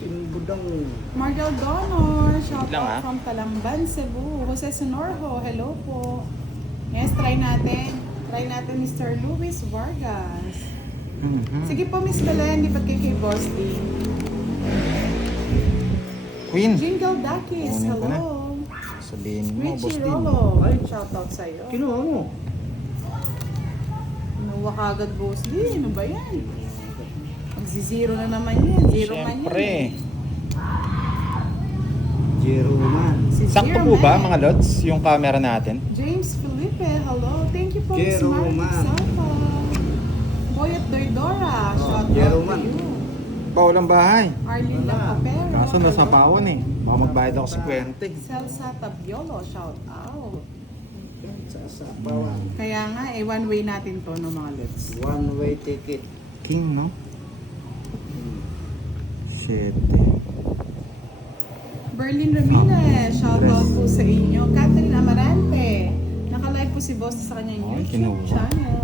Budang. Margel Donor, shout Lang, out from Talamban, Cebu. Jose Sonorho, hello po. Yes, try natin. Try natin Mr. Luis Vargas. Sige po, Miss Belen, di ba kay Boss D? Queen. Jingle Dakis, Kunin ko na. hello. Sabihin mo, Boss Richie Din. Rolo, ay, shout out sa'yo. Kinuha mo. Nawa kagad, Boss D, ano ba yan? Magzi-zero na naman yan, zero man yan. Siyempre. Zero man. Si Sakto Zero po ba Man. mga lods yung camera natin? James Felipe, hello. Thank you po, Miss Zero Mark Man. Sapa. Boyet Doydora, shout Zero out to Man. you. Bawal ang bahay. Arlene Wala. Lacapero. Kaso nasa pawan eh. Baka magbayad ako sa 20. Celsa Tabiolo, shout out. Sa bawan. Kaya nga, one way natin to, no mga lods. One way ticket. King, no? Shit. Berlin Ramirez, shout out po sa inyo. Catherine Amarante, naka-live po si Boss sa kanyang Ay, YouTube kinuha. channel.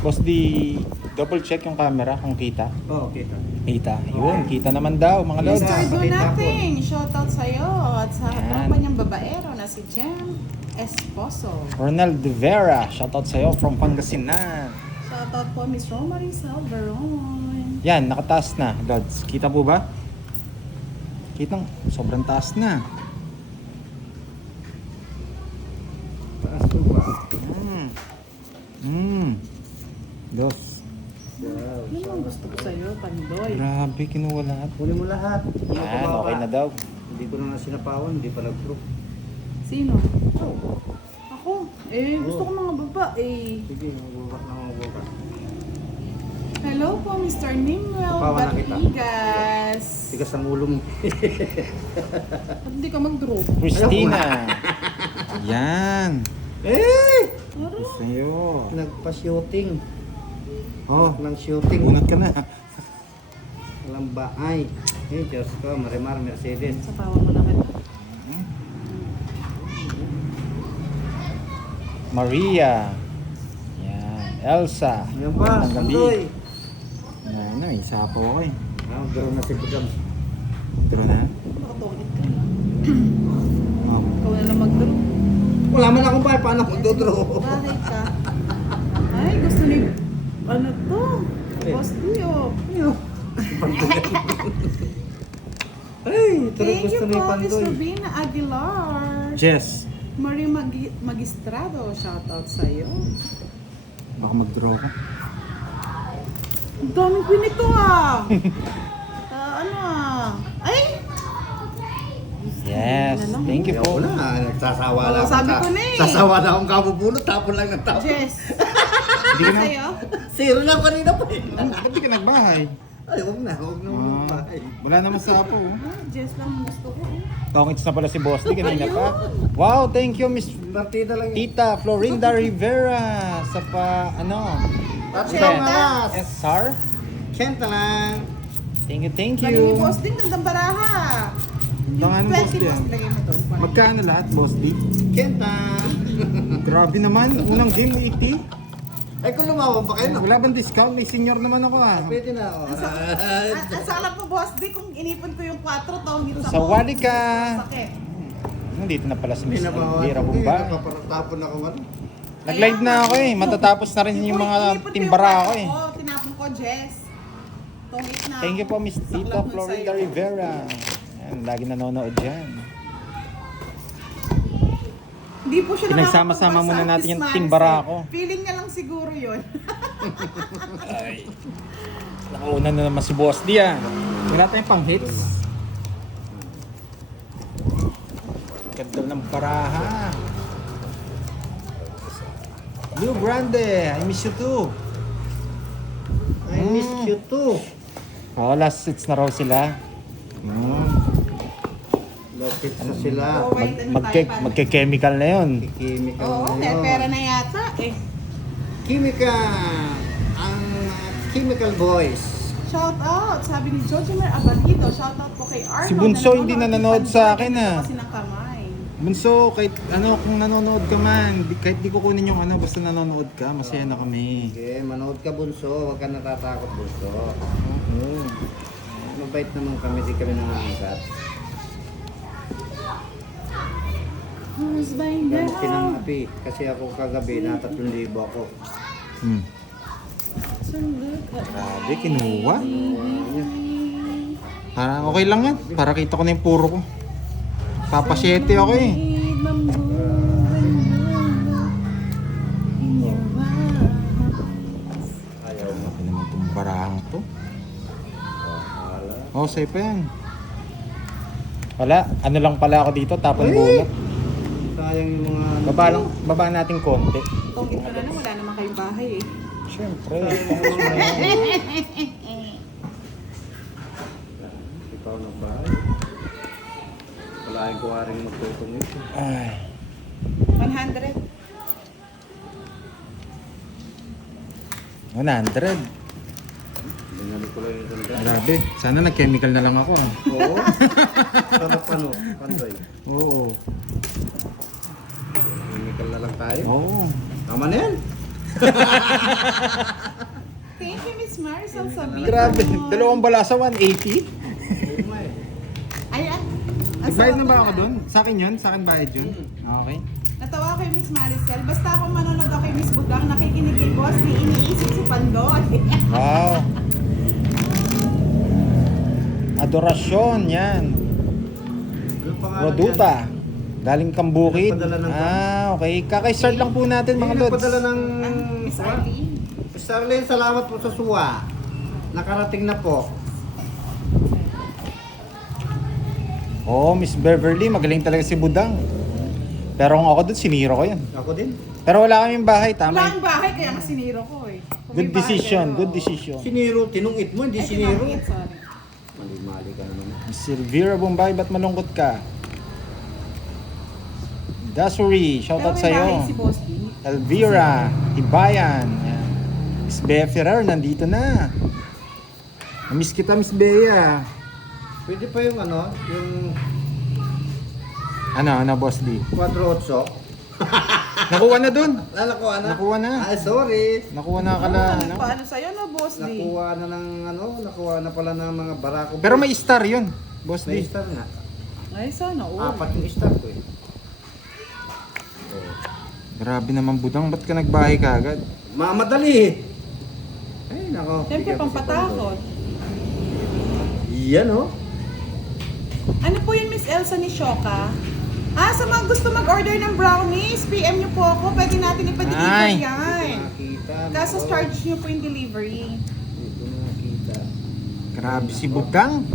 Boss, di double check yung camera kung kita. Oh, okay. Kita. Yun, kita naman daw mga lods. Mr. Do Pakita Nothing, shout out sa'yo at sa Yan. tropa niyang babaero na si Jem Esposo. Ronald De Vera, shoutout sa'yo from Pangasinan. Shout out po Miss Romary Salveron. Yan, nakataas na, lods. Kita po ba? Kitang, sobrang taas na. Taas ko ba? Dos. Wow. Ano ang gusto ko sa'yo, Pandoy? Grabe, kinuha lahat. Kunin mo lahat. Hindi ako Yan, bababa. okay na daw. Hindi ko na sinapawan, hindi pa nag-proof. Sino? Ako. Gusto ko mga baba Sige, magbubak na magbubak. Hello po, Mr. Nimwell Papawa na kita. Batigas. Tigas ang ulo mo. Ba't hindi ka mag-draw? Christina. Yan. Eh! Ano? Sa'yo. Nagpa-shooting. Oh, Ng shooting. bunot ka na. Walang baay. Eh, Diyos ko, Marimar Mercedes. Sa tawa mo na kita. Maria. Yan. Elsa. Ayan pa, Magandang gabi. Andoy. Yan na, isa po ako eh. Gano'n na si Budang. Turo na. Nakatungit ka. Oh. Ikaw na lang mag-draw. Wala man akong bahay, paano akong dodro? Bakit ka? Ay, gusto ni... Ano to? Eh. Boss Dio. Ay, ito rin Thank gusto you ni po, Miss Pandoy. Rubina Aguilar. Jess. Marie Magistrado, shout out sa'yo. Baka mag-draw ko. Ang daming pinito ah! Ano ah? Ay! Yes. Thank you Ayaw ko po. na, nagsasawa Oo, lang. ako sabi sa- ko na eh. Sasawa na akong kabubulot, tapon lang ng tapon. Jess! Hindi ka na. Sa'yo? Zero lang kanina pa eh. Ba't di ka nagbahay? Ay, huwag na muna bahay. Wala naman sa apo. Ah, Jess lang ang gusto ko eh. Tongits na pala si Boss D kanina pa. Wow, thank you Miss Partida lang yun. Tita Florinda Rivera sa Tatlo Chenta. nga las. SR. Chenta lang. Thank Lagi ni you. Boss din, gandang baraha. Baka ano, Boss D, ah? Lagay mo to. Magkano lahat, Boss D? Chenta. Grabe naman, unang game 80. Ay, kung lumawan pa kayo, no? Wala bang discount? May senior naman ako ah. Pwede na. Oh. Ang sakit mo, Boss D, kung inipon ko yung 4, tawagin sa Sa wali ka. Sakit. Nandito na pala si Miss Pinabawa Elvira ko. Bumba. Nakaparatapon ako ano. Nag-live na ako eh. Matatapos na rin yung mga timbara ko eh. Oo, tinapon ko, Jess. Tongit na. Thank you po Miss Saklang Tita nun Florinda sa'yo. Rivera. Ayan, lagi nanonood dyan. Hindi po siya Pinagsama-sama nakakapagpasa muna ang natin yung Christmas, timbara eh. ko. Feeling niya lang siguro yun. Ay. Nakauna na naman si Boss D ah. Wala tayong pang hits. Ganda ng baraha. Blue Grande, I miss you too. I miss you too. Oh, last hits na raw sila. Lapit sa sila. Oh, wait, ano tayo pa? Magke-chemical na yun. Chemical Oo, na may yun. pera na yata eh. Chemical. Ang Chemical Boys. Shout out, sabi ni Jojo Mer Abalido. Shout out po kay Arnold. Si Bunso hindi nanonood sa akin, ah. Kasi ng kamay. Bunso, kahit ano, kung nanonood ka man, kahit di ko kunin yung ano, basta nanonood ka, masaya na kami. Sige, manood ka bunso. Huwag ka natatakot bunso. Oo. Mabait naman kami, di kami nangangkat. Who's by Gamit now? kinangapi. Kasi ako kagabi, na 3,000 ako. Hmm. So look at Grabe, kinuha. Ayan. Para okay lang yan. Para kita ko na yung puro ko. Papasyete ako eh. Ayaw mo. Ano naman itong barahang to? Wala. Oh, safe pa yan. Wala, ano lang pala ako dito, tapon Uy! bunot. Sayang yung mga... Baba natin konti. Kung ito na lang, wala naman kayong bahay eh. Siyempre. Ikaw na ba? Wala yung kuwaring magtutong ito. Ay. 100. 100. Binalik ko lang yung sanda. Grabe. Sana nag-chemical na lang ako. Ah. Oo. Sarap ano, pandoy. Oo. Chemical na lang tayo. Oo. Tama na yan. Thank you, Miss Marisol Sabino. Grabe. Dalawang balasa, 180. Oo nga eh. Ay, ang Nagbayad na sarap ba na. ako doon? Sa akin yun? Sa akin bayad yun? Okay. Natawa kay Miss Maricel. Basta ako manonood ako kay Miss Bugang, nakikinig kay Boss, di iniisip si Pandoy. Wow. Adorasyon, yan. Ano pangalan Roduta. Galing Kambukid. Nagpadala ng- Okay. Kakay-start lang po natin yan? mga Yung lods. nagpadala ng... Miss Arlene. Miss Arlene, salamat po sa suwa. Nakarating na po. Oh, Miss Beverly, magaling talaga si Budang. Pero kung ako doon, siniro ko yan. Ako din. Pero wala kaming bahay, Wala tama. ang bahay, kaya nga siniro ko eh. Kung Good may bahay decision, kayo, good oo. decision. Siniro, tinungit mo, hindi Ay, siniro. tinangkit, sorry. Mali-mali ka na naman. Miss Elvira Bombay, ba't malungkot ka? Dasuri, shoutout Pero may bahay sa'yo. si Boss D. Elvira, Tibayan. Yan. Miss Bea Ferrer, nandito na. Namiss kita, Miss Bea. Pwede pa yung ano, yung Ano, Boss D? 4-8. Nakuha na dun. Nakuha na. Nakuha na. Ay, sorry. Nakuha na kala. Ano, paano sa'yo no, Boss D? Nakuha na ng ano, nakuha na pala ng mga barako. Pero may star yun, Boss may D. star nga. Ay, sana all. 4 yung star ko eh. Grabe naman Budang, ba't ka nagbahay ka agad? Mamadali. Ay, nako. Siyempre, Bigyan ko si pampatakot. Pandoy. Yan oh. Ano po yun, Miss Elsa ni Shoka? Sa mga gusto mag-order ng brownies, PM niyo po ako. Pwede natin ipa-deliver Ay. yan. Nakita. Kaso charge niyo po yung delivery. Dito nakita. Grabe si Budang.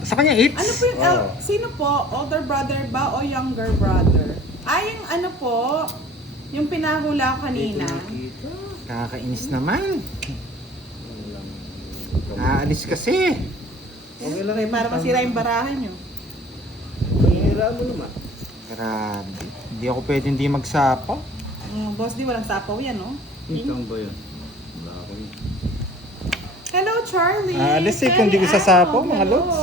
Sa kanya, it's? Ano po yung, sino po? Older brother ba o younger brother? Yung ano po, yung pinahula kanina. Nakita. Kakainis naman. Walang... Aalis kasi. Okay lang Okay, para masira yung barahan niyo. Panghira mo naman. Grabe. Hindi ako pwede hindi magsapaw. Boss, di walang sapaw yan, no? Saan ba yun? Wala ako yun. Hello, Charlie! Alis eh, kung di ko sasapaw, Hello. mga lods.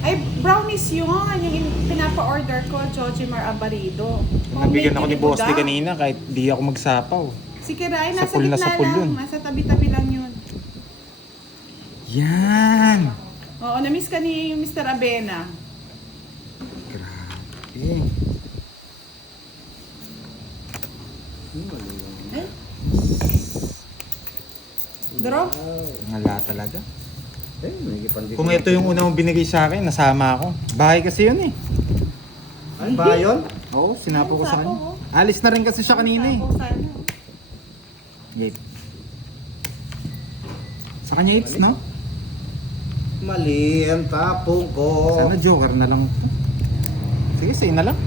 Ay, brownies yun. Yung pinapa-order ko, Jojimar Abarido. Nabigyan ako ni Boss D Buda. kanina kahit di ako magsapaw. Si Kiray, nasa Sapul na gitna sapul lang. yun. Nasa tabi-tabi lang yun. Yan! Oo, na-miss ka ni Mr. Abena. Grabe. Mali yun. Eh? Draw? Ngala talaga. Eh, nagipandi. Kung ito yung una mong binigay sa akin, nasama ako. Bahay kasi yun eh. Ay, ba yun? Oo, sinapo ko sa Sapaw, kanya. Alis na rin kasi siya kanina eh. Sapaw sana. Yep. Sa kanya, it's no? Mali ang tapong ko. Sana joker na lang. Sige, say na lang.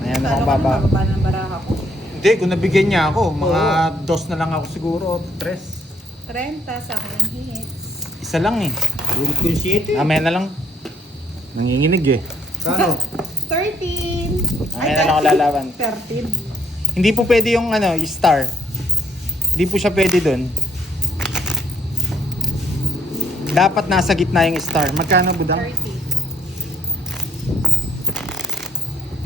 Ayan ako Paano ka baba. naman bababa ng baraha ko? Hindi, kung nabigyan niya ako, mga dos na lang ako siguro, o tres. 30 sa akin ng hits. Isa lang eh. Ulit ko yung city. Mamaya na lang. Nanginginig eh. Kano? 13. Mamaya na lang ako lalaban. 13. Hindi po pwede yung ano, yung star. Hindi po siya pwede doon. dapat nasa gitna yung star. Magkano, budang? 30.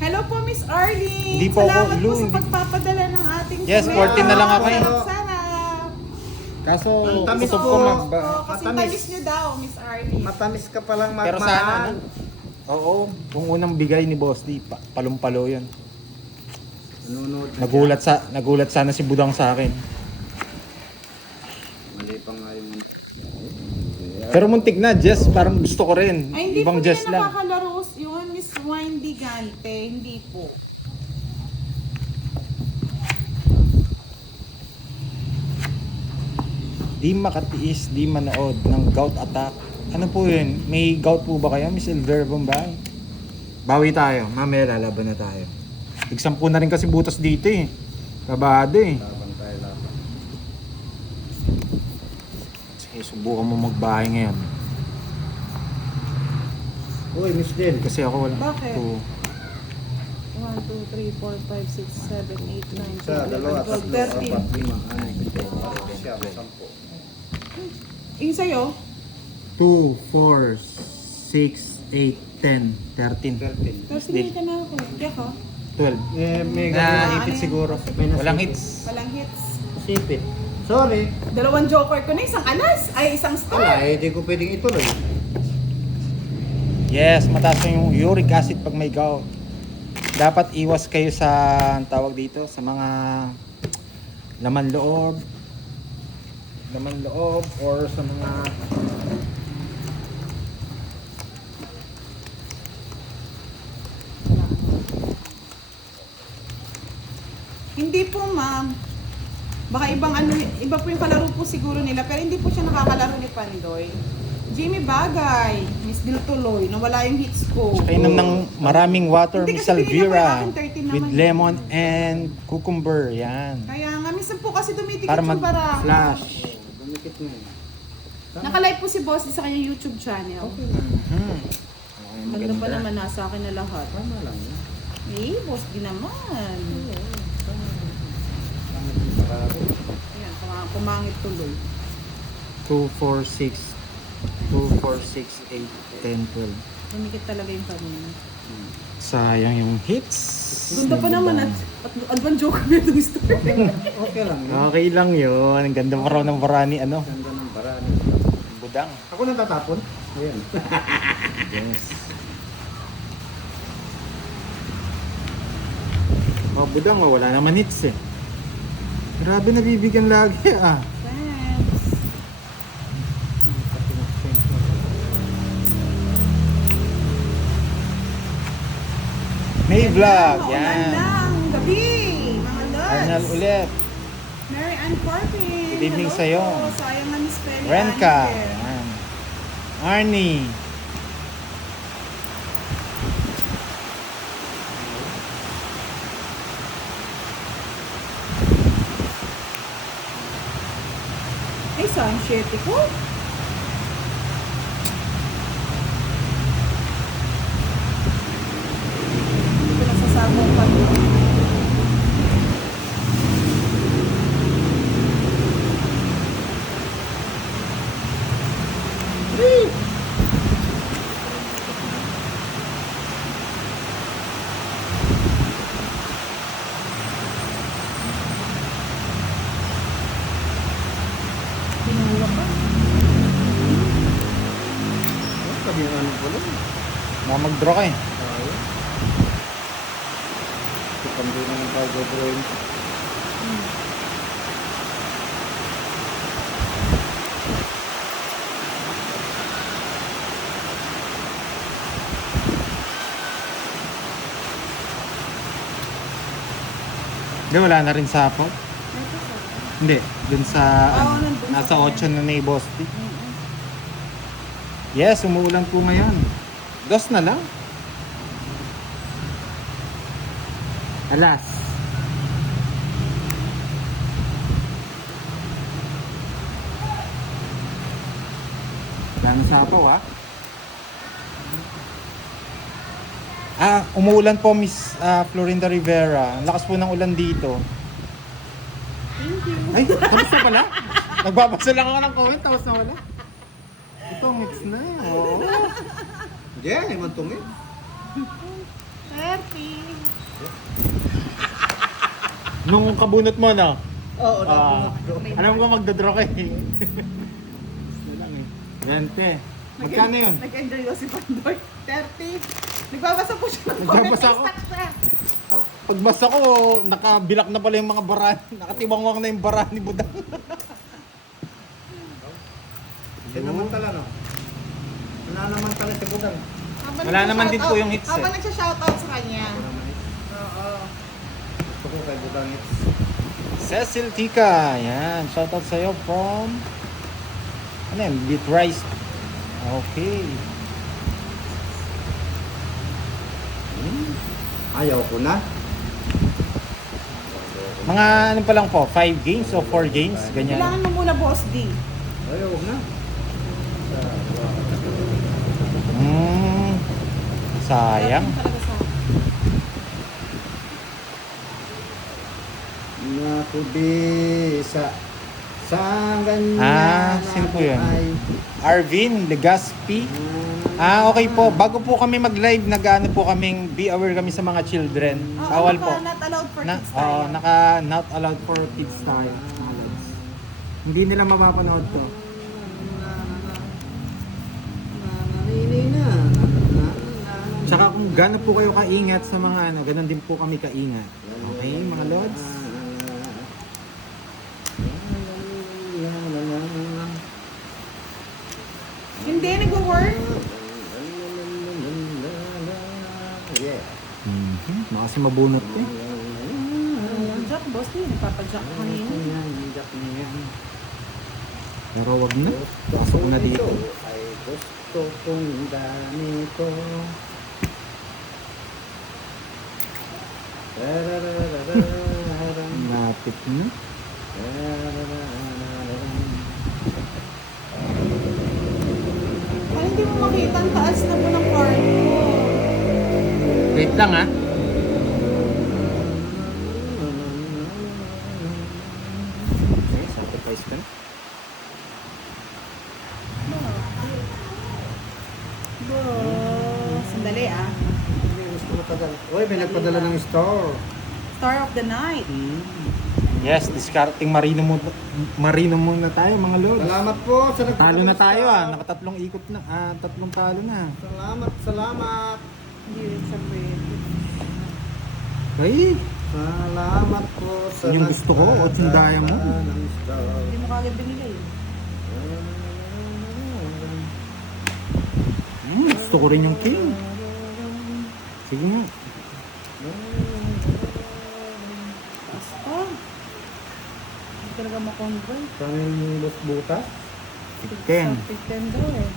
Hello po, Miss Arlene. Hindi po ako, Salamat Lu, po sa hindi- pagpapadala ng ating Yes, 14 na lang ako eh. Sarap. Kaso, Ang tamis gusto po. ko Kasi Matamis. tamis nyo daw, Miss Arlene. Matamis ka palang magmahal. Pero sana, ano? Oo, yung unang bigay ni Boss D, palumpalo yun. Nanonood na Nagulat sana si Budang sa akin. siya. Mali pa nga yung... Pero muntik na, Jess, parang gusto ko rin. Ay, hindi Ibang po Jess nila lang. nakakalaro yung Miss Windy Gante. Hindi po. Di makatiis, di manood ng gout attack. Ano po yun? May gout po ba kayo, Miss Elvira Bombay? Bawi tayo. Mamaya lalaban na tayo. Tigsampu na rin kasi butas dito eh. Kabado eh. Laban tayo, laban. Sige, subukan mo magbahay ngayon. Uy, Miss Del. Kasi ako wala. Bakit? 1, Two. 2, 3, 4, 5, 6, 7, 8, 9, Isa, 10, dalawa, 11, tatlo, 12, 13. apat, lima, anim, pito, walo, siyam, sampo. Yung sa'yo? 2, 4, 6, 8, 10, 13. 13. Kasi hindi ka na ako. Kaya ka? 12. May Na ipit ano siguro. May nasipit. Walang hits. Walang hits. Sipit. Sorry. Dalawang joker ko na, isang alas. Ay, isang Wala, star. hindi ko pwedeng ituloy. Yes, mataas yung uric acid pag may gout. Dapat iwas kayo sa ang tawag dito sa mga laman loob or sa mga Hindi po, ma'am. Baka ibang ano, iba po yung kalaro po siguro nila, pero hindi po siya nakakalaro ni Pandoy. Jimmy Bagay, Miss Diltuloy, nawala yung hits ko. kainom ng maraming water, Hindi, Miss kasi binili ko yung Alvira, aking 13 with naman. lemon and cucumber. Yan. Kaya nga, minsan po kasi tumitikit Para yung bara. mag-flash. Dumikit na yun. Nakalive po si Boss sa kanyang YouTube channel. Okay lang. Mhm. Okay, Ganda pa naman, nasa akin na lahat. Tama lang yun. Eh, Boss din naman. Ayan, kumangit tuloy. 2, 4, 6, 2, 4, 6, 8, 10, 12. Tumikit talaga yung kanina. Sayang yung hits. Ganda pa naman at advance joke na itong story. Okay lang yun. Okay lang yun. Ang ganda pa raw ng barani, ano? Ganda ng barani. Budang. Ako nang tatapon? Ayan. Yes. Oh, budang, oh, wala naman hits eh. Grabe nabibigyan lagi ah. Thanks. May vlog, Yan. yan. Magandang gabi, mga lods. Arnal ulit. Mary Ann Parkin. Good evening Hello sa'yo. po. Sayang na Miss Penny Renka. Ann here. Yan. Arnie. Ay, saan shirty ko? Hindi ko nasasabong pa doon. Pinuha pa. Sabi yung ano ko lang. Mga mag-draw ka eh. Tayo. Kapag din naman tayo gagawin. Hindi, wala na rin sapaw. Hindi, dun sa, Oo, nandun sa nasa kanya. 8 na ni Bosti. Yes, umuulan po ngayon. Dos na lang. Alas. Wala na sapaw ah. Umuulan po Miss Florinda Rivera. Ang lakas po ng ulan dito. Thank you. Ay, tapos na pala? Nagbabasa lang ako ng comment, tapos na wala. Ito, mix na. Oo. Yeah, man tungit. 30. Nung kabunot mo, no? Oo, Alam ko magdadraw ka eh. Gusto lang eh. 20. Magkano yun? Nag-enjoy daw si Pandoy. 30. Nagbabasa po siya ng comment. Nagbabasa ako. May stock siya. Pagbasa ko, nakabilak na pala yung mga baran. Nakatiwangwang na yung baran ni Budang. Sinamantala, no? Wala naman pala si Budang. Wala naman din po yung hits, eh. Habang nagsha-shoutout sa kanya. Oo. Gusto ko kay Budang hits. Cecil Tika. Yan. Shoutout sa'yo from... Ano yun? Beat Rice. Okay. Ayaw ko na. Mga ano pa lang po? 5 games o 4 games? Ganyan. Kailangan mo muna, Boss D. Ayaw na. Sayang. Talaga sa Nakubisa sa ganyan. Sino po yun? Arvin Legaspi. Okay po. Bago po kami mag-live, nag-ano po kaming be aware kami sa mga children. Bawal po. Not allowed for Na, kids tayo. naka not allowed for kids tayo. mga lods. Hindi nila mapapanood to. Tsaka kung gaano po kayo kaingat sa mga ano, ganun din po kami kaingat. Okay, mga lods? Hindi, nag-work. Yeah. Baka kasi mabunot eh. Jack, Boss D. Nagpapadjack kanina. Pero wag na. Pasok ko na dito. Ay gusto kong ganito. Lapit na. Ay, hindi mo makita ang taas na po ng park ko. Wait lang ah. Okay, sacrifice ka na. Sandali ah. Hindi gusto ko padala. Uy, may nagpadala ng store. Star of the night. Yes, discarding marino muna tayo mga lods. Salamat po sa nagpadala Talo na ng tayo store. nakatatlong ikot na, tatlong talo na. Salamat. Hindi rin sa pwede. Ay, Salamat po sa Yun yung gusto ko, otsundaya mo. nagpadala ng store. Hindi mo kagad binili eh. gusto ko rin yung king. Sige nga. Basta. Hindi talaga makonvert. Kami yung boss butas. 10. 10 daw eh.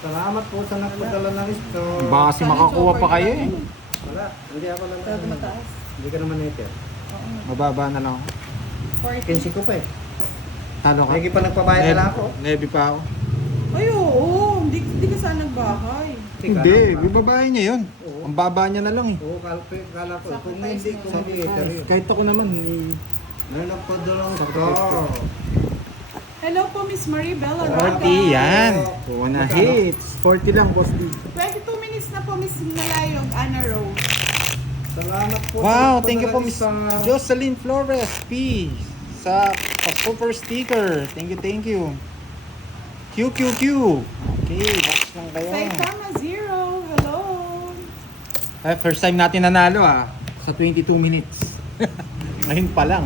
Salamat po sa nagpadala ng store. Baka kasi makakuha pa kayo eh. Wala, hindi ako lang. Talaga mataas. Hindi ka naman native. Oo nga. Mababa na lang ako. 15 ko pa eh. Talo ka. Lagi pa nagpabayad na lang ako. Nebi pa ako. Ay oo. Hindi ka saan nagbahay. Hindi, ibabae niya yun. Oo. Ang baba niya na lang eh. Oo, kala ko. Kung Sacrifice hindi, mo. kung hindi, karir. Kahit ako naman, May nagpadala ng Sacrifice ko. store. Hello po, Miss Maribel 40 Araga. yan. Kuha na hits. 40 lang, boss D. 22 minutes na po, Miss Malayog, Anna Rose. Salamat po. Wow, sa thank you po nagpadala Miss ng store. Jocelyn Flores P sa super sticker. Thank you. QQQ. Okay, watch lang kayo. Saitama Zero, hello. First time natin nanalo sa 22 minutes. Ngayon pa lang.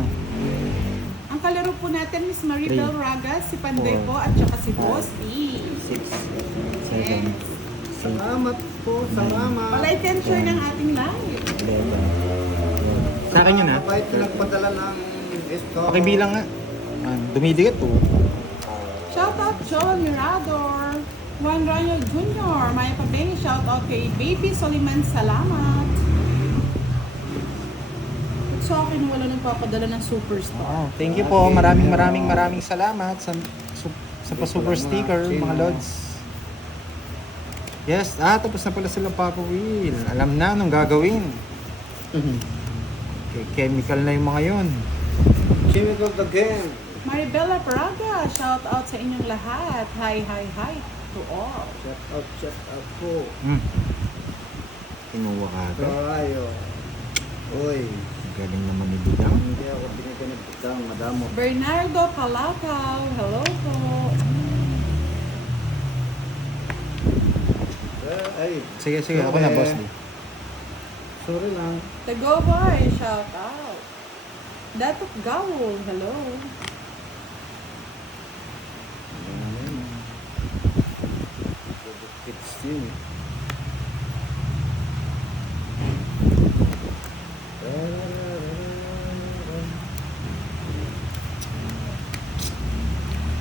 Ang kalaro po natin, Miss Maribel Three, Raga, si Pandoy four, po, at saka si five, Boss E. 6, 7, 8, Salamat po, salamat. Pala-attention ng ating live. 11. Sa akin yun ha. Mabait na nagpadala ng store. Pakibilang nga. Dumidikit to. Shoutout John Mirador, Juan Ryan Jr., Maya Pabeng, shoutout kay Baby Soliman, salamat. At sa akin, wala nang papadala ng superstar. Wow, thank you po. Maraming salamat sa pa-super sticker, mga lods. Yes, tapos na pala sila Papa Will. Alam na anong gagawin. Okay, chemical na yung mga yon. Chemical again. Maribela Praga, shout out sa inyong lahat. Hi to all. Shout out po. Kinuha ka agad. Tayo. Uy, Galing naman ni Budang. hindi ako binigyan ng pitang, madamo. Bernardo Calacao, hello po. Ay, Sige, ako na, boss. sorry lang. Tago Boy, shout out. Datuk Gawol, hello. It's you.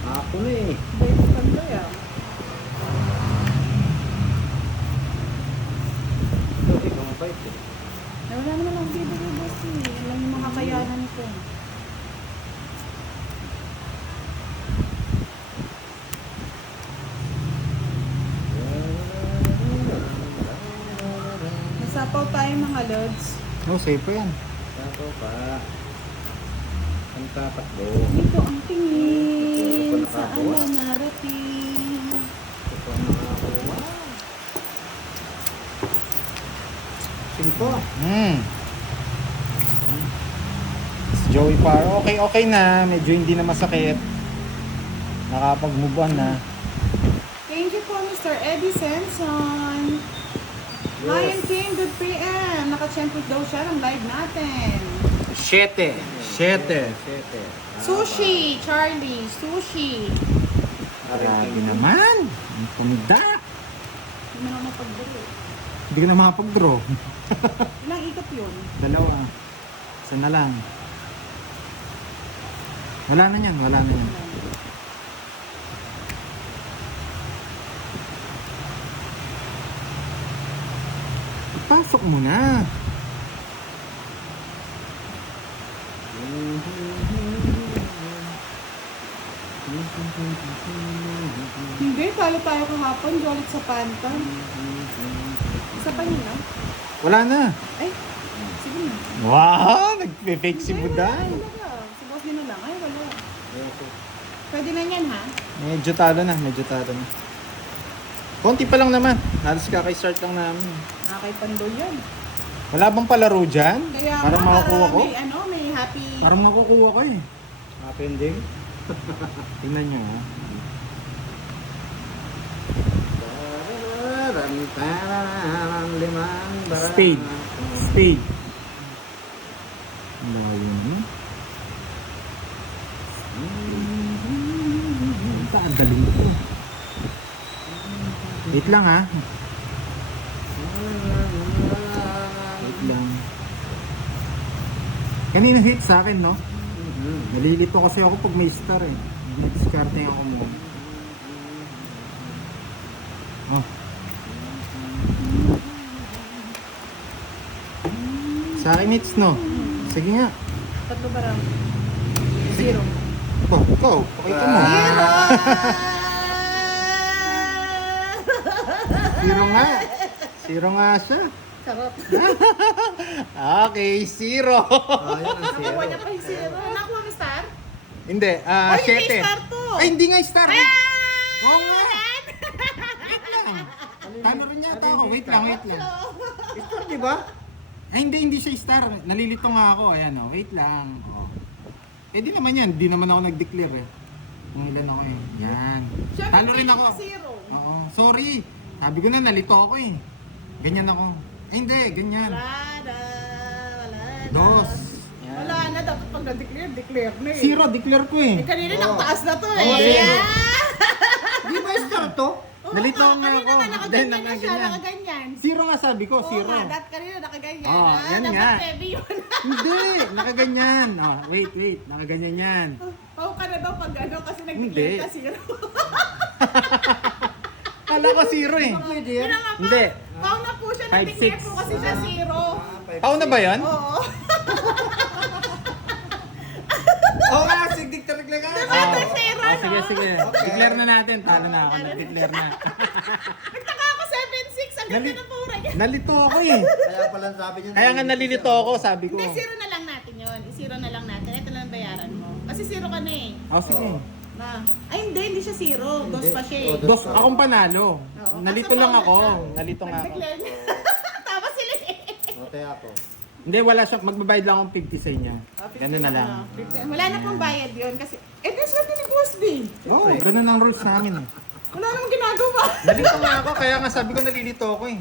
Ako na eh. Baby Pandoy ah. Ito, ikaw mabait eh. Wala naman ang bibigay boss eh. Alam yung mga kakayanan ko. Nasapaw tayo mga lods. No, safe pa yan. Ako pa. Ang tatakbo. Dito ang tingin sa alam narating. Ito pa nakakuha. 5. Si Joey Parr, okay na. Medyo hindi na masakit. Nakapag-move on na. Thank you po Mr. Eddie Senson. Lion King, good PM. Naka-champion daw siya ng live natin. 7. Sushi, Charlie, sushi. Grabe naman. Ang tumida. Hindi mo na mapag-draw. Hindi ka na makapag-draw. Ilang ikot yun? 2. Isa na lang. Wala na yan. Ipasok mo na. Hindi, talo tayo kahapon. Jolit sa pantan. Isa pa yun ah. Wala na. Ay, sige na. Wow! Nagpe-fake si Budang. Si boss din na lang. Ay, wala. Pwede na yan ha? Medyo talo na. Konti pa lang naman. Halos kakay-start lang namin. Nakakay Pandoy yan. Wala bang palaro dyan? Kaya Parang nga, makakuha ko? May happy... Parang makukuha ko eh. Happy ending. Tingnan nyo ha. Speed. Ang layo na. Ang galing ko. Wait lang ha. Wait lang. Kanina hit sa akin no? Nalilito kasi ako pag may star eh. Nag-discarte ako mo. Oh. Sa akin hits no? Sige nga. Tatlo ba raw? 0. Ikaw, pakita mo. Zero nga siya. Sarap. Okay, 0. Yan ang Nakuha niya pa yung 0. Nakuha mo star? Hindi, Ay, 7. hindi star to. Ay, hindi nga star. Ayan! Oo nga. Talo rin yata ako. Wait lang. Ito, di ba? Ay, hindi siya star. Nalilito nga ako. Ayan, oh. Wait lang. Oh. Eh, di naman yan. Di naman ako nag-declare eh. Kung ilan ako eh. Yan. Siyempre, Talo rin ako. 0. Oo. Sorry. Sabi ko na, nalito ako eh. Ganyan ako. Ay, hindi. Ganyan. Wala na. 2. Wala na. Dapat pag na-declare na eh. 0, declare ko eh. Kanina nakataas na to eh. Oo, zero. Di ba star to? Nalito nga kanina ako. na nakaganyan na siya. Nakaganyan. Nakaganyan. 0 nga sabi ko, Oo 0. nga, kanina nakaganyan. Oo, yan dapat nga. heavy yun. Hindi, nakaganyan. Oh, wait, nakaganyan yan. Pau ka na daw pag ano kasi Hindi. nag-declare ka 0. Kala ko 0 eh. Pwede yan. Hindi. Pau na po siya, 5, nag-declare 6. po kasi siya 0. Pao na ba yan? Oo. Oo nga, declare ka. Ito 0, no? Sige. Declare na natin. Talo na ako. Nag-declare na. Nagtaka ako 7-6. Ang ganda ng pura niya. Nalito ako eh. Kaya pala sabi niya. Kaya nga nalilito ako, sabi ko. Hindi, 0 na lang natin yun. yun. I-zero na lang natin. Ito lang ang bayaran mo. Kasi zero ka na eh. Oh, sige. Oo. Na. Ay, hindi siya zero. Dos pa siya eh. Oh, Dos, akong panalo. Oo. Nalito Kaso lang pa- ako. Nalito nga ako. Nag-declare niya. Tapos sila eh. Okay ako. Hindi, wala siya. Magbabayad lang akong 50 sa inyo. Ganun na lang. 50. Wala na pong bayad yun kasi, this what ni Boss D. Oo, oh, ganun ang rules namin eh. Wala namang ginagawa. Nalito nga ako, kaya nga sabi ko nalilito ako eh.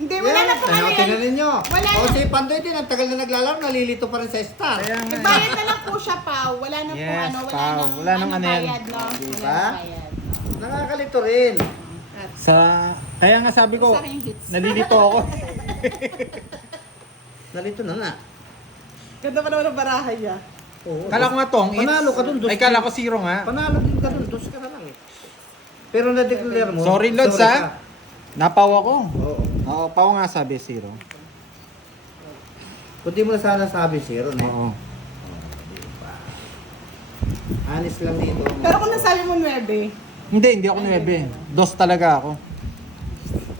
Hindi, wala na pong ano yan. Tingnan ninyo. Wala O na. si Pandoy din, ang tagal na naglalaro, nalilito pa rin sa star. Kaya nga. Nagbayad na lang po siya, Pao. Wala na po Yes, ano, Pao. Wala nang ano yan. bayad, no? Diba? Wala nang bayad. Nakakalito rin. At, Sa, kaya nga sabi ko, Sa akin yung hits. nalilito ako. Nalito na nga. Ganda pa naman ang barahan niya. Oo. Kala ko nga tong, Panalo ka dun, dos. Ay, kala ko zero nga. Panalo din ka dun, dos ka na lang eh. Pero na-declare mo. Sorry, Lods, sorry ha? ka. Napaw ako. Oo. Oo, paw nga sabi, zero. Kung di mo na sana sabi zero na. Oo. Honest lang dito. Pero kung nasabi mo 9, Hindi ako 9. Dos talaga ako.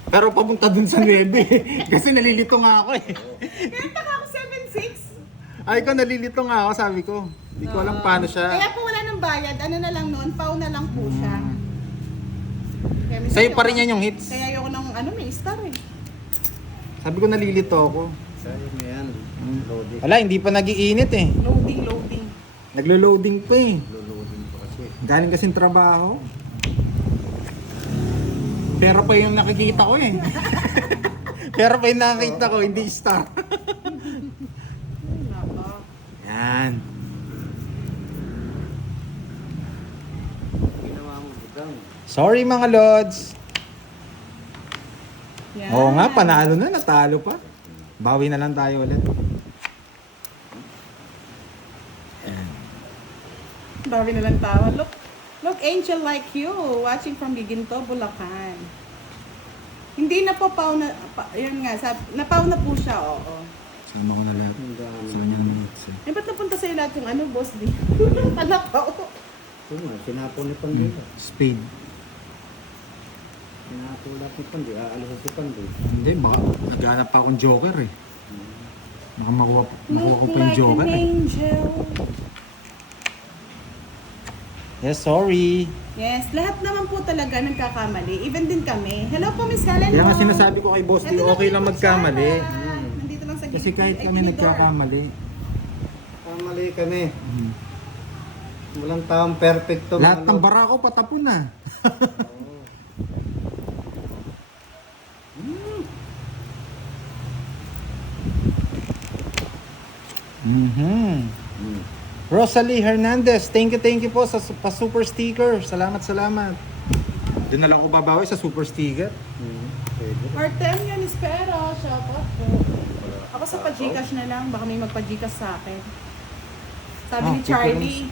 Pero papunta dun sa 9. Kasi nalilito nga ako eh. kaya taka ako 7-6. Ay ko, nalilito nga ako, sabi ko. Hindi ko alam paano siya. Kaya po wala ng bayad, ano na lang noon, Pao na lang po siya. Kaya minsan Sa'yo pa rin ayoko- yan yung hits. Kaya ayoko ng may star eh. Sabi ko nalilito ako. Sabi mo yan. Loading. Wala, hindi pa nagiinit eh. Loading. Naglo-loading pa eh. Lululoading pa kasi. Galing kasing trabaho. Pero pa yung nakikita ko eh. Pero pa yung nakikita ko, hindi star. Ay, nako. Yan. Ginawa mo budang. Sorry mga Lods. Yan. Oo nga, panalo na, natalo pa. Bawi na lang tayo ulit. Bawi na lang tawa. Look, angel like you, watching from Giginto, Bulacan. Hindi na po Pao na, yun nga, napaw na po siya, oo. Sama ko na lahat. Ang dami. Sa kanya ng hits eh. Eh, ba't napunta sa'yo lahat yung ano, Boss D? Palapaw. Ito nga, sinapon ni Pandoy. Spade. Sinapulak ni Pandoy. Aalis si Pandoy. Hindi, baka naghanap pa akong joker eh. Baka makuha ko pa yung Look joker like an eh. angel. Yes, sorry. Yes, lahat naman po talaga nagkakamali. Even din kami. Hello po, Miss Helen. Kaya nga sinasabi ko kay Boss D, okay lang magkamali. Nandito lang sa Kasi gilid. kahit Ay, kami tinidor. nagkakamali. Mali kami. Walang taong perfecto. Lahat ng bara ko patapon na. Mhm. Rosalie Hernandez, thank you po sa super sticker. Salamat. Doon na lang ako babawi sa super sticker. Artemio Nispero, shout out po. Ako sa pa-Gcash na lang, baka may magpa-Gcash sa akin. Sabi ni Charlie,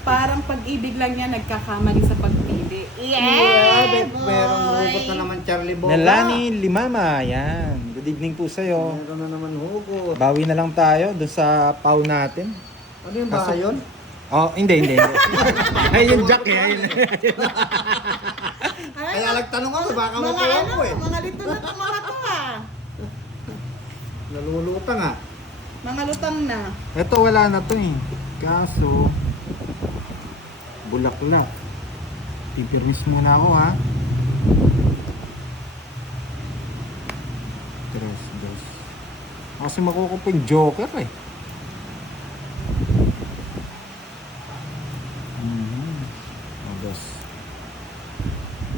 parang pag-ibig lang niya nagkakamali sa pagpili. Yeah, merong hugot na naman Charlie Boga. Melanie Limama, yan. Good evening po sa'yo. Meron na naman hugot. Bawi na lang tayo doon sa pau natin. Ano yung bahay yun? Oh, hindi. Ay, yung jack eh. Ayun. Kaya nagtanong ako, baka Mga makuha ano, ko eh. mga lito na itong mga to ah. Nalulutang ah. Mga lutang na. Ito wala na to eh. Kaso, bulaklak. Pipirmis muna ako ha. 3, 2. Kasi makukuha pa yung joker eh. Dos.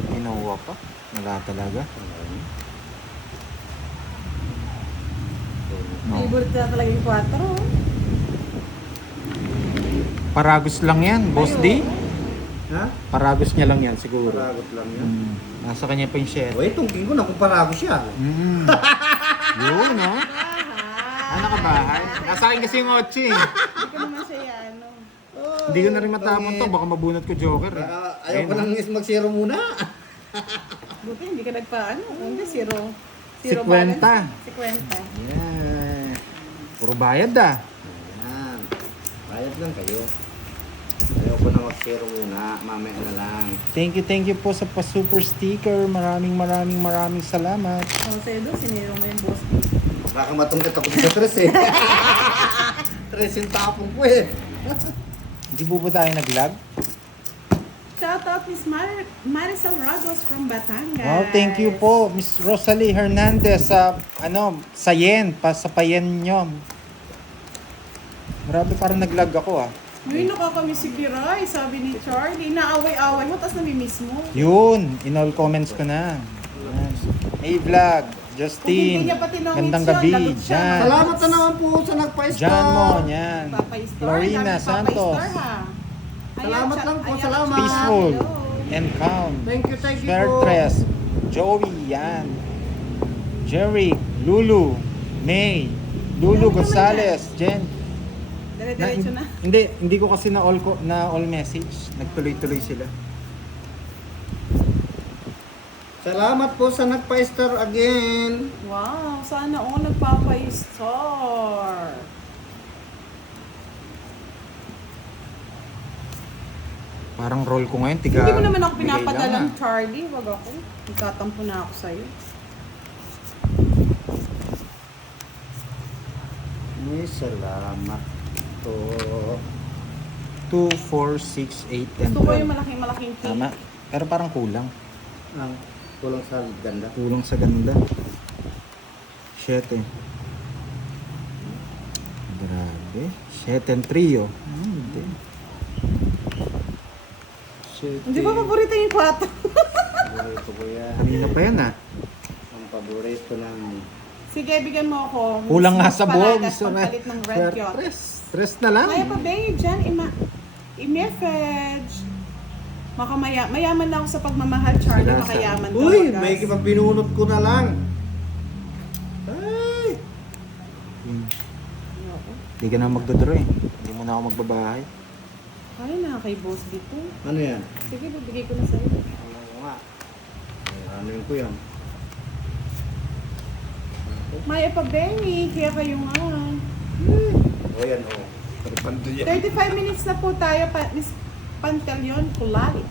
Kinuha pa. Wala talaga. No. Favorite na talaga yung 4. Paragos lang yan, Boss D. Ha? Paragos niya lang yan siguro. Paragot lang yun. Nasa kanya pa yung share. O, itong king ko, nakumparago siya. Yun, no? Ano ka bahay? Nasa akin kasi yung 8 eh. Hindi ko naman siya ano. Hindi ko na rin matapon to. Baka mabunot ko joker eh. Ayaw ko nang mag-zero muna. Buti hindi ka nagpaano. Hindi, zero. 50. balance. 50. Yeah. Puro bayad ah. Ayan. Bayad lang kayo. Ayaw ko na mag-zero muna. Mamaya na lang. Thank you po sa pa-super sticker. Maraming salamat. Oh, sa'yo doon, siniro mo yung boss. Baka matungkit ako sa stress eh. Tres yung tapong ko eh. Hindi po ba tayo nag-lag? Shout out Miss Marisol Ragos from Batangas. Wow, thank you po, Miss Rosalie Hernandez sa Sayen, sa Payen nyo. Grabe, parang nag-lag ako ah. Uy, nakakamiss si Biray, sabi ni Charlie. Naaway-away mo, tapos namimiss mo. Yun, in all comments ko na. Yan. Hey vlog, Kung hindi Justine, niya pati namimiss gandang yun, gabi, lagot siya. Jan. Salamat na naman po sa nagpa-star. Jan mo, yan. Papa-star, Florina dami Santos, Papa-star, ha? Salamat lang po, ayan, salamat. Peaceful, hello. and Calm, Thank you po. Fairtress, Joey, yan. Jerry, Lulu, May, Lulu Ano naman Gonzalez, Jen. Dire-diretso na. Hindi ko kasi na all message. Nagtuloy-tuloy sila. Salamat po sa nagpa-star again. Wow, sana all nagpapa-star. Parang role ko ngayon, tiga. Hindi mo naman ako bigay lang, pinapadalang ah. Charlie. Wag ako. Nagtatampo na ako sa'yo. May salamat po. 2, 4, 6, 8, and Gusto ko yung 12. malaking-malaking cake. Tama. Pero parang kulang. Ang kulang sa ganda. Kulang sa ganda. 7. Grabe. 7 and 3, oh. Hindi. 7. Hindi ba paborito yung kwato? Paborito ko yan. Kanina pa yan, ah. Ang paborito ng... Sige, bigyan mo ako. Kulang nga Mas sa palagas, buong. Gusto na. pampalit ng red kyoto. Stress na lang. Kaya pa ba yun dyan? I-message. Mayaman na ako sa pagmamahal, Charlie. Sila sa- Makayaman ka. Uy! wagas. May binunot ko na lang. Ay! Ayoko. Hindi ka na magdodraw eh. Hindi mo na ako magbabahay. Kaya na kay boss dito. Ano yan? Sige, bibigay ko na sa'yo. Ano nga? Ano yun ko yan? Maya pa Benny, kaya kayo nga. O yan o. Pagpando yan. 35 minutes na po tayo, Miss Pantaleon Kulali.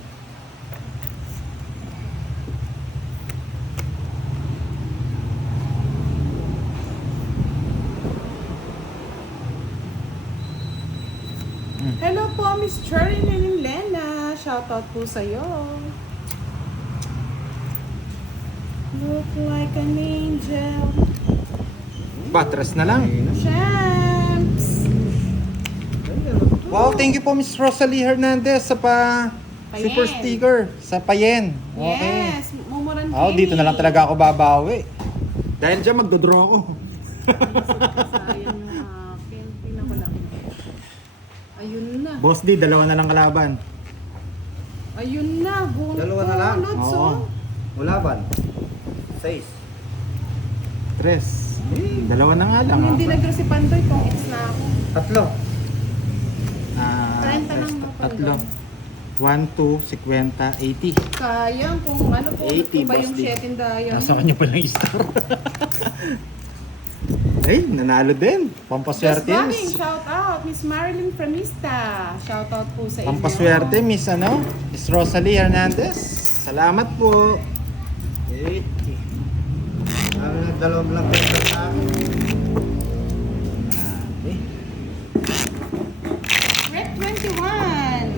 Hello po, Miss Cherry and Lena. Shoutout po sa'yo. Look like an angel. Patras na lang. Champs! Wow, thank you po Miss Rosalie Hernandez sa Payen. super sticker sa Payen. Okay. Yes, mumuran Oh, dito na lang talaga ako babawi. Dahil dyan magdodraw ako. Sayang yung akin. Tingnan ko lang. Ayun na. Boss D, dalawa na lang kalaban. Ayun na. Bunot. Dalawa na lang? Lods, Oo. oh. Wala ba? 6. Tres. Dalawa na nga lang. Kung hindi ah. nag-draw si Pandoy, kung it's na ako. Tatlo. 30 lang, no, Tatlo. 1, 2, 50, 80. Sayang kung ano po. 80 ba yung boss, di. shetin dayon? Nasa kanya pa lang star. Ay, nanalo din. Just Pampaswerte. Bunning, shout out. Miss Marilyn Premista. Shout out po sa inyo. Pampaswerte, Miss Miss Rosalie Hernandez. Salamat po. 80. Ano na dalawang lang peso sa akin. Grabe. Red 21.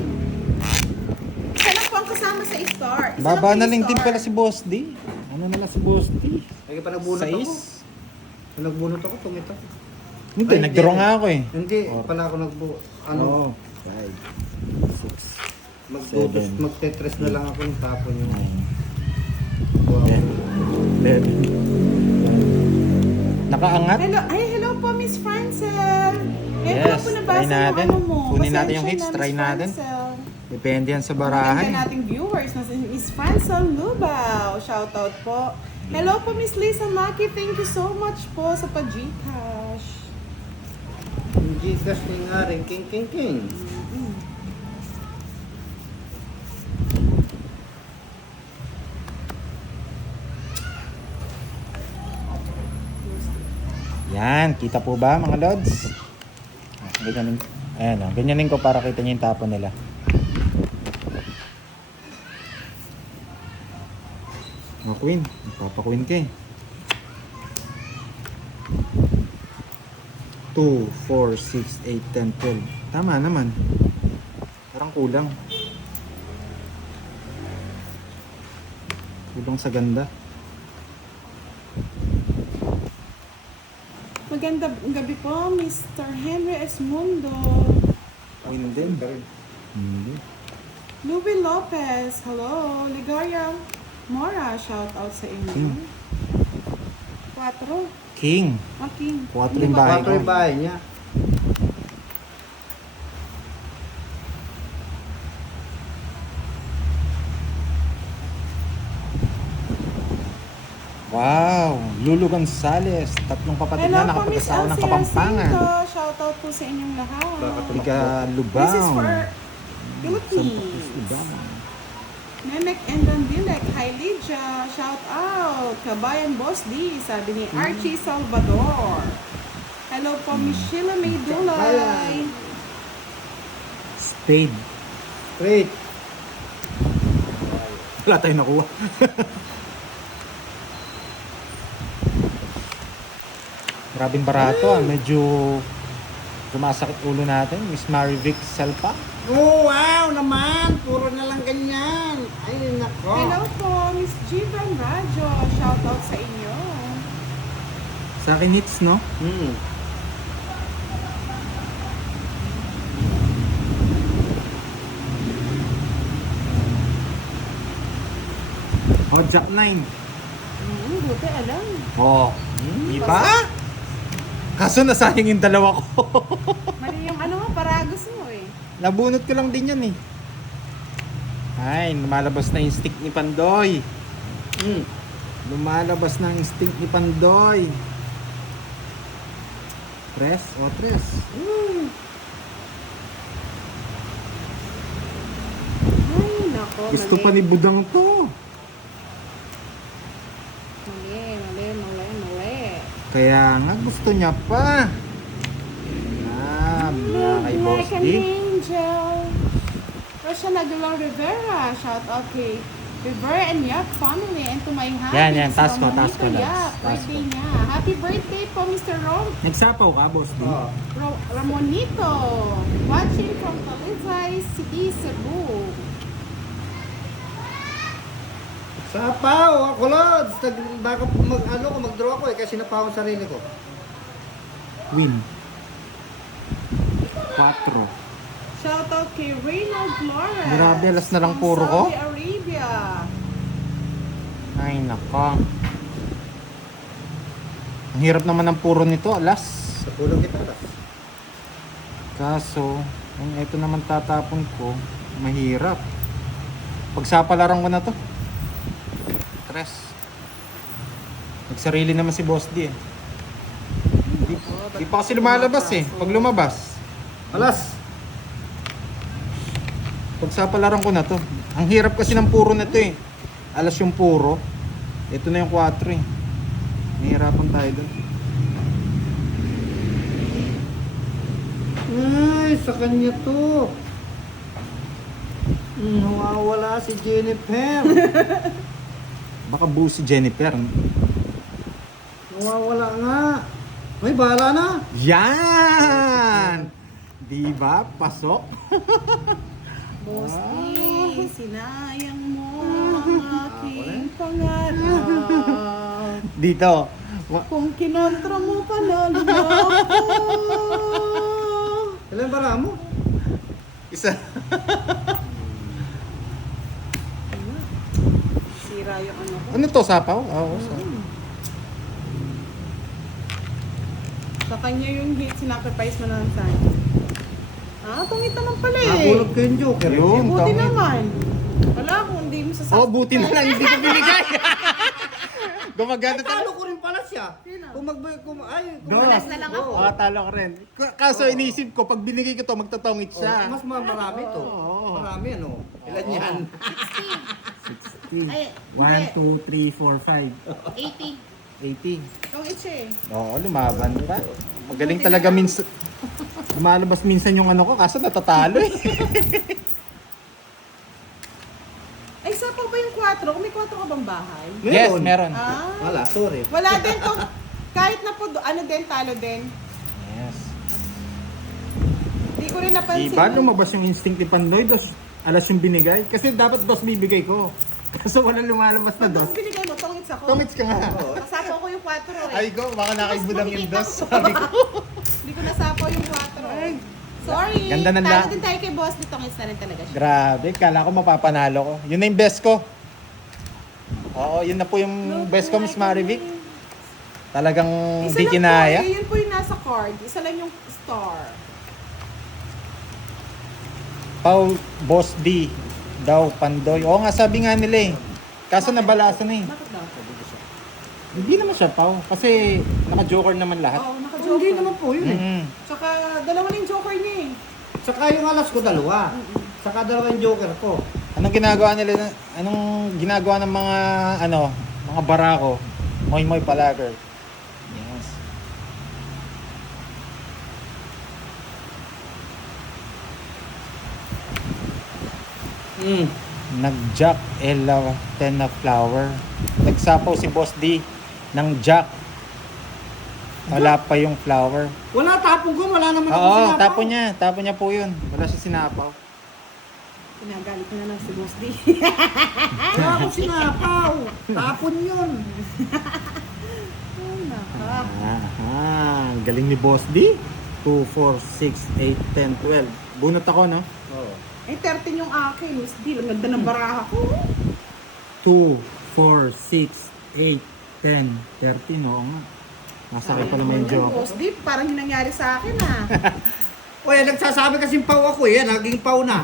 Isa lang po ang kasama sa star. Isa Baba lang na po lang yung din star. pala si Boss D. Ano na lang si Boss D? Ay, pa nagbunot ako. 6? Nung nagbunot ako, tumita ko. Hindi, Ay, nag-draw hindi. nga ako eh. Hindi, Or- pala ako ano, Oo. 5, 6, magdudos, 7. magtetres na lang ako ng tapon yung... 9, 11. Nakaangat? Hello po Miss Francel. Yes, po nabasa try yung natin. ano mo. Kunin natin Pasensya yung hits, na, try Miss natin. Francel. Depende yan sa Maganda barahan. nating viewers na si Miss Francel Lubao. Shoutout po. Hello po Miss Lisa Maki. Thank you so much po sa pag-Gcash. Yung Gcash ni nga rin, king. Yan, kita po ba mga lods? Ganyanin, ayan o, ganyanin ko para kita niyo yung tapon nila. O Queen, nagpapa-Queen ka eh. 2, 2, 4, 6, 8, 10, 12. Tama naman. Parang kulang. Kulang sa ganda. Magandang gabi po, Mr. Henry Esmundo. Win din. Hindi. Louie Lopez, hello. Ligaria Mora, shout out sa inyo. 4. King. Aking. 4 yung bahay 4 ko. yung bahay niya. Wow! Lulu Gonzales. Tatlong kapatid na Hello po, Miss nakapag-asawa ng Elsie Kapampangan. Jacinto. Shout out po sa inyong lahat. Bakit Ika Lubang. This is for Santa Philippines. Lubang. Memek and Dandilek, hi Lydia, shout out. Kabayan Boss D, sabi ni Archie Salvador. Hello po, Miss Sheila May Dulay. Spade. Great. Wala tayong nakuha. Grabing barato ah. Medyo sumasakit ulo natin. Miss Marivic Salpa. Oh, wow naman. Puro na lang ganyan. Ay, nako. Hello po, Miss Gibran Radyo, shout out sa inyo. Sa akin hits, no? Hmm. Oh, Jack 9. Buti alam. Oh. Di ba? Kaso nasayang yung dalawa ko. Mali yung ano mo, paragos mo eh. Nabunot ko lang din yan eh. Ay, lumalabas na yung stick ni Pandoy. Hmm. Lumalabas na yung stick ni Pandoy. Tres? O, tres. Ay, nako, Gusto pa ni Budang to. Mali. Kaya nga gusto niya pa. Mula kay Boss Like an D. angel. Roshan Aguilar Rivera, shout out kay Rivera and Yak family and to my happy. Yan, taas ko, Ramonito Lance. Yak, Taas birthday ko. niya. Happy birthday po, Mr. Nagsapaw ka, Boss D? Oh. Ramonito. Watching from Talisay City, Cebu. Sapaw, ako Lods. Baka mag-draw ako eh, kasi napaw ang sarili ko. Win. 4. Shout out kay Reynald Flores. Grabe, alas na lang from puro ko. Saudi Arabia. Ay, naka. Ang hirap naman ng puro nito, alas. Sa pulong kita lang. Kaso, kung ito naman tatapon ko, mahirap. Pagsapalaran ko na to. Tres. Nagsarili naman si Boss D eh. Di pa kasi lumalabas eh. Pag lumabas. Alas. Pagsapalaran ko na to. Ang hirap kasi ng puro na to eh. Alas yung puro. Ito na yung 4 eh. Nahihirapan tayo dun. Ay, sa kanya to. Nawawala si Jennifer. Baka buo si Jennifer. Nawawala nga. Ay, bahala na. Yan! Di ba? Pasok? Boss D, sinayang mo Ah, ang aking pangarap. Dito. Kung kinontra mo, panalo na ako. Ilan bara mo? Isa. Sira yung ano ko. Ano to? Sapaw? Oo, sapaw. Sa kanya yung hit, sinacrifice mo na lang sa akin. Tungit naman pala eh. Nabulog ko yung joker. Yun. Buti tungit. naman. Wala kung hindi mo sasacrifice. Oh, buti na lang hindi ko binigay. Gumagana Talo talaga. ko rin pala siya. Sino? Kung Malas na lang ako. Talo ka rin. Kaso inisip ko, pag binigay ko to, magtatongit siya. Mas marami to. Oo. Marami ano. Ilan yan? 60. Ay, 1, 2, 3, 4, 5. 80. 80. Tungit siya eh. Oo, lumaban pa. Magaling talaga minsan. Lumalabas minsan yung ano ko, kaso natatalo eh. Ay, sa pa ba yung 4? Kung may 4 ka bang bahay? Yes, meron. Ah. Wala, sorry. Wala din to. Kahit na po, ano din, talo din. Yes. may napansin. Diba lumabas yung instinct ni Pandoy, dos alas yung binigay? Kasi dapat dos bibigay ko. Kaso walang lumalabas na dos. Tapos binigay mo, tongits ako. Tongits ka nga. Nasapo ko yung 4 eh. Ay ko, baka nakaibudang yung Makikita dos. ko. Sabi ko. Hindi ko nasapo yung 4. Sorry. Ganda ng Talo la- din tayo kay boss. Di tongits na rin talaga siya. Grabe, kala ko mapapanalo ko. Yun na yung best ko. Oo, yun na po yung best ko, Miss Marivic. Talagang Isa di lang kinaya. po eh. Yun po yung nasa card. Isa lang yung star. Paul, Boss D, daw, Pandoy. Oo nga, sabi nga nila eh. Kaso nabalasan na eh. Bakit daw? Hindi naman siya, Pao. Kasi naka-joker naman lahat. Oo, naka-joker. Hindi naman po yun eh. Mm. Tsaka dalawa na yung joker niya eh. Saka yung alas ko dalawa. Saka dalawa yung joker ko. Anong ginagawa nila? Anong ginagawa ng mga mga barako? Moy Palager. Yes. Nag-jack 10 na flower. Nagsapaw si Boss D ng jack. Wala pa yung flower. Wala, tapong ko. Wala naman ako Oo, sinapaw. tapon niya po yun. Wala siya sinapaw. Pinagalit ko na lang si Boss D. Wala akong sinapaw. Tapon yun. Ay, naka. Ang galing ni Boss D. 2, 4, 6, 8, 10, 12. Bunot ako, no? Oo. Eh, 13 yung akin. Miss D, ang ganda ng baraha ko. 2, 4, 6, 8, 10, 13. Oo nga. Masakit pa naman yung joke. Boss D, parang yung nangyari sa akin ah. Oy, nagsasabi kasing pau ako eh. Naging pau na.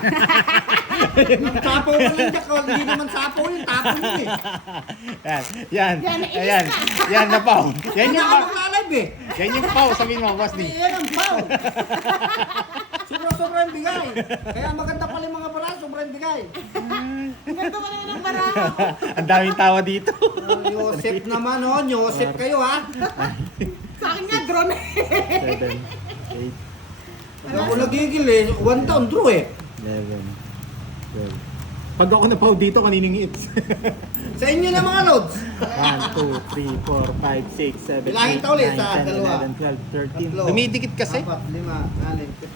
Nagsapaw ko lang jack. Hindi naman sapaw yun. Tapon yun eh. Yan. Yan, nainis Ayan. Yan na pao. Yan Hindi yung ako live eh. yan yung pao. Sabihin mo, Boss D. Yan ang pau. Sobra yung bigay. Kaya maganda pala yung mga bala. Sobra yung bigay. Ang ganda mo naman ng baraha ko. Ang daming tawa dito. Yosef naman oh. Yosef kayo ha. Sa akin nga, drone. 7, 8, Hindi ako nagigil eh. One down draw eh. 11, 12. Pag ako na pao dito, kaninong hits. Sa inyo na mga loads. 1, 2, 3, 4, 5, 6, 7, Bilangin 8, ka ulit 9, sa 10, dalawa. 11, 12, 13. Tatlo. Dumidikit kasi. 4, 5, 6, 7, 8, 9, 10,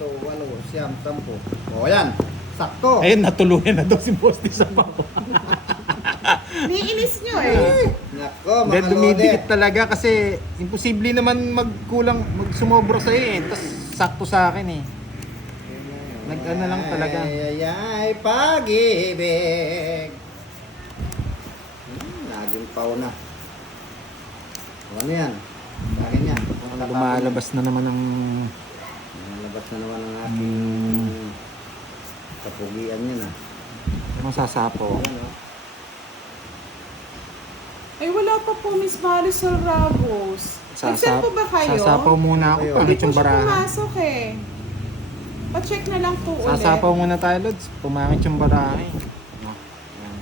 11, 12. O yan. Sakto. Ayun, natuluyan na daw si Boss D sa pao. Niinis nyo eh. Nako, Hindi, mga dumidikit lode. talaga kasi imposible naman magsumobra sa'yo eh. Tapos sakto sa akin eh. Nag-ano lang talaga. Ay, pag-ibig. Naging pau na. O, ano yan? Sa akin yan. Lumalabas na naman ang Lumalabas na naman ang aking kapugian yan ah. masasapo. Ayan, oh. Ay, wala pa po, Miss Marisol Ramos. Nag-send po ba kayo? Sasapaw muna ako. Hindi Pangit Hindi po yung siya baraha. pumasok eh. Pa-check na lang po ulit. Sasapaw muna tayo, Lods. Pumangit yung baraha eh. Oh, yan.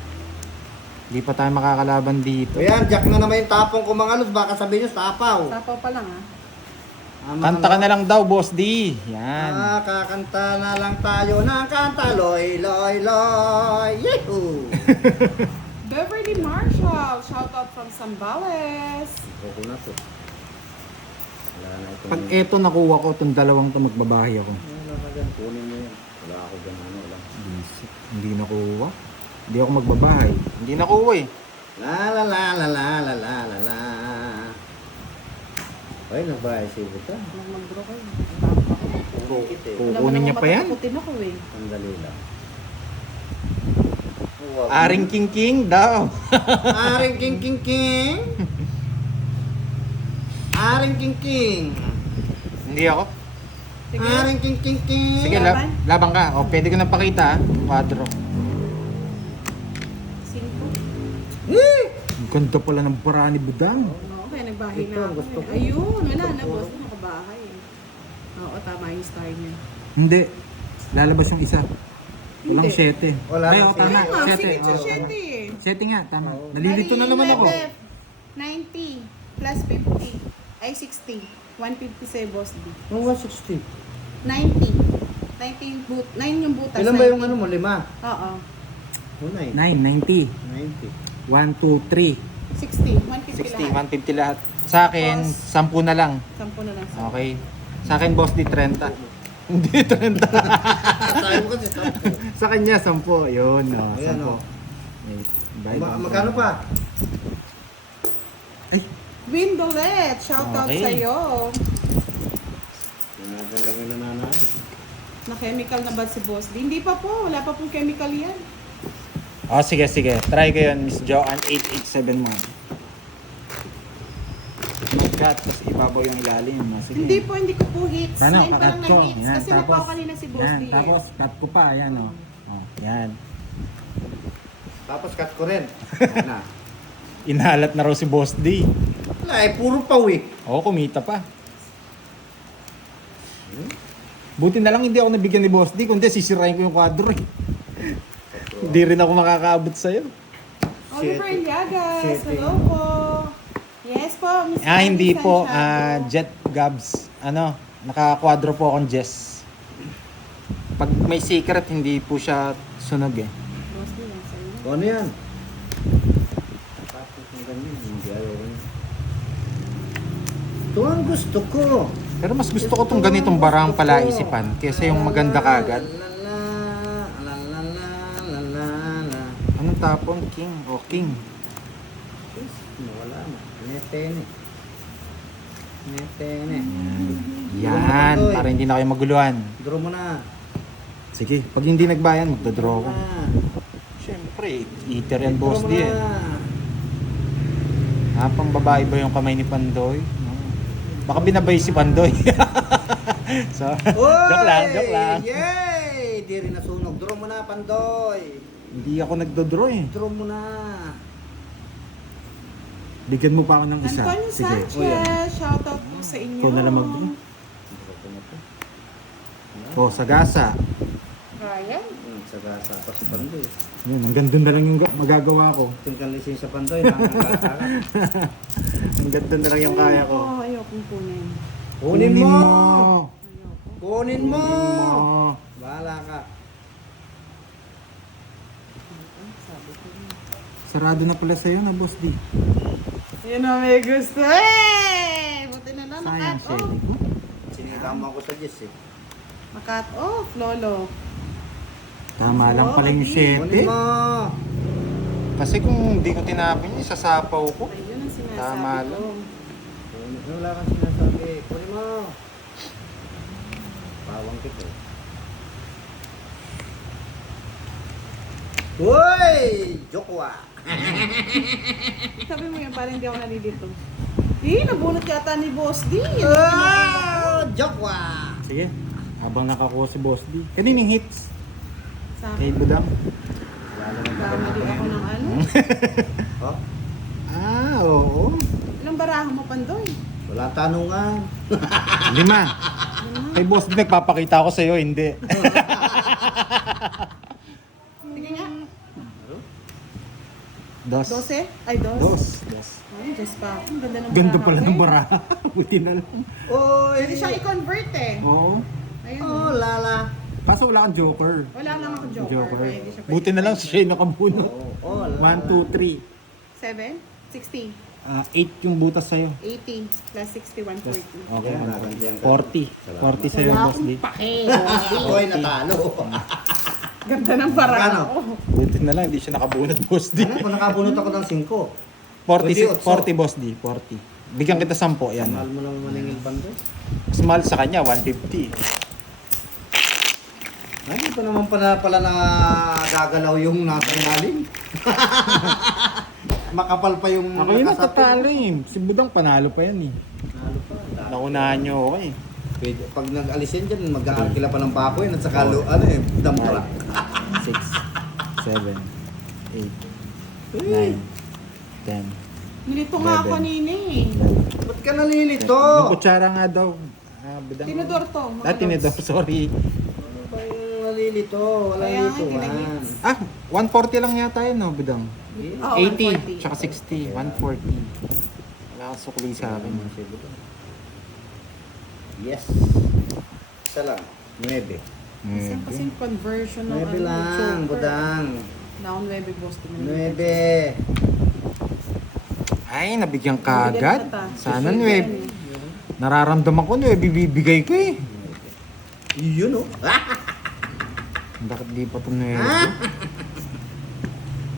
Hindi pa tayo makakalaban dito. O yan, jack na naman yung tapong ko mga lods. Baka sabihin nyo, tapaw. Sapaw pa lang ah. Kanta ka na lang daw, Boss D. Yan. Kakanta na lang tayo ng kanta. Loy, loy, loy. Yehoo! Beverly Marshall, shout out from Zambales. Ako na to. Wala na itong... Pag eto nakuha ko, itong dalawang to magbabahay ako. Wala ka dyan, kunin mo yan. Wala ako dyan, ano lang. Hindi nakuha. Hindi ako magbabahay. Hindi nakuha eh. La la la la la la la la la. Ay, nagbahay si Buta. Mag-draw kayo. Kukunin niya pa yan. Putin ako eh. Sandali lang. Aring King King daw. Aring King King King. Aring King King. Hindi ako. Sige. Aring King King King. Sige, Laban? labang ka. O, pwede ko na pakita. Quadro. 5. Eh! Ang ganda pala ng bara ni Budang. Okay, nagbahay Ito, na ako. gusto ko. Ayun, wala na boss. Nakabahay eh. Oo, tama yung star niya. Hindi. Lalabas yung isa. Walang Hindi. 7. Wala Ay, na oh, siya. tama. Kaya nga, 7. signature Oh, 7 eh. 7 nga, tama. Nalilito na naman ako. 90 plus 50. Ay, 60. 150 sa boss D. Ang 160. 90. 9 yung butas. Ilan ba yung ano mo? 5? Oo. Unay. 9, 90. 90. 1, 2, 3. 60. 150 lahat. 150 lahat. Sa akin, Tapos, 10 na lang. 10 na lang sa. Okay. Sa akin, boss, di 30. Hindi, 30. Sabi mo kasi 10. Sa kanya, 10. Yun, oh, Ayan, 10. oh. Yes. Bayad ang Magkano pa? Windolet, shoutout Okay. sa'yo. Nagandang na nanalo. Na chemical na ba si Boss D? Hindi pa po, wala pa pong chemical yan. Oh, sige. Try ko yun, Miss Joanne. 887 mo. Mag-cut, tapos ibabaw yung ilalim. Sige. Hindi ko po hits. Paano? Ngayon pa lang Kakat ko. na-hits. Yan, Kasi tapos, napaw kanina si Boss yan, D. tapos cut ko pa. Yan, oh. Oh, yan. Tapos cut ko rin. Ayan na. Inalat na raw si Boss D. Wala eh, puro paw eh. Oo, kumita pa. Buti na lang hindi ako nabigyan ni Boss D, kundi sisirain ko yung kwadro eh. Hindi rin ako makakaabot sa'yo. Oliver Iliagas, Shit. hello po. Yes po, Miss Hindi Annie po, Santiago. Jet Gabs. Nakakwadro po akong Jess. Pag may secret, hindi po siya sunog eh. Boss D, yan sa'yo. Ano yan? Tapos ng ganyan, hindi ayaw ko. Ito ang gusto ko. Pero mas gusto ko tong ganitong barang palaisipan kaysa yung maganda kagad. Anong tapon? King o King? Wala na. Netene. Netene. Yan, para hindi na kayo maguluhan. Draw mo na. Sige, pag hindi nagbayan, magdodraw ko. Ah. Siyempre, eater yan Boss Draw mo D eh. na. Pang babae ba yung kamay ni Pandoy? No. Baka binabay si Pandoy. So, joke lang. Yay! Di rin nasunog. Draw mo na, Pandoy. Hindi ako nagdodraw eh. Draw mo na. Bigyan mo pa ako ng isa. Antonio Sige. Sanchez, shoutout po sa inyo. Ikaw na lang mag-draw. Oh, sagasa. Ryan? Sa gasa pa si Pandoy. Yun, hanggang doon na lang yung magagawa ko. Tingkan lising sa Pandoy. Nakakakakat. Hanggang doon na lang yung kaya ko. Oo, ayokong kunin. Kunin mo! Ayoko. Kunin mo! Kunin mo. Bahala ka. Sabi ko yun. Sarado na pala sa'yo na, Boss D. Yun ang may gusto. Eh! Buti na lang, Sayang, nakat off. Shelly ko. Sinikama ko sa Diyos eh. Nakat off, Lolo. Tama lang pala yung Kunin 7. mo! Kasi kung hindi ko tinapin, isasapaw ko. Ayun ang sinasabi Tama ko. lang. Wala kang sinasabi. Kunin mo! Pawang kita eh. Uy! Jokwa! Sabi mo yan, parang hindi ako nalilito. Nabunot yata ni Boss D. Oh! Jokwa! Sige, habang nakakuha si Boss D. Kanining hits? Sa Kay akin, Budang? kamali ako ng ano. Oh? Oo. Ilang baraha mo, Pandoy? Wala tanungan. 5. Kay Boss D, nagpapakita ako sa'yo, hindi. Sige nga. 2. 12? Ay, 2. 2. Ay, just pa. Ang ganda ng Ganda baraha pala ko ng eh. baraha. Buti na lang. Uy! Pwede siyang i-convert eh. Oo. Ayun. Oh, lala. Kaso wala kang joker. Wala lang ako joker. Kaya hindi siya pwede. Buti na lang siya yung nakabuno. Oh, lala. 1, 2, 3. 7? 60. 8 yung butas sa'yo. 80 plus 60, 140. Okay, Yan, ano? yan. 40. 40 sa'yo, Wala Boss D. akong pake. Uy, natalo. Ganda ng baraha Magkano? ko. Buti na lang, hindi siya nakabunot, Boss D. Ano? Kung nakabunot ako ng 5. 40, 40, Boss D. 40. Bigyan kita 10, yan. Mahal mo naman maningil Pandoy. Mas mahal sa kanya, 150. Ay, hindi pa naman pala na gagalaw yung nasa ilalim. Makapal pa yung Ako yun nakasapin. natatalo eh. Si Budang panalo pa yan eh. Nalo pa. Naunahan nyo ako eh. Pwede, pag nag-alis yan dyan, mag-aarkila pa ng bakoy at saka ano eh, dump truck. 6, 7, 8, 9, 10, Nilito nga ako 11. kanina eh. Ba't ka nalilito? Yung kutsara nga daw. Budang. Tinidor to. mga Ah, tinidor. lods. Sorry. Ano ba yung nalilito? Wala Kaya nga, lituan. tinagits. Ah, 140 lang yata yun, no, Budang? Oo, 80, 140. tsaka 60, 140. Wala kang sukli sa akin. Yes. Isa lang. 9. Isang kasing conversion ng 9 lang, budang. Now 9 boss. 9. Ay, nabigyan ka agad. Nabigyan ka ta. Sana Susunod 9. yan eh. Nararamdaman ko 9, bibigay ko eh. Yun oh. Bakit di pa ito na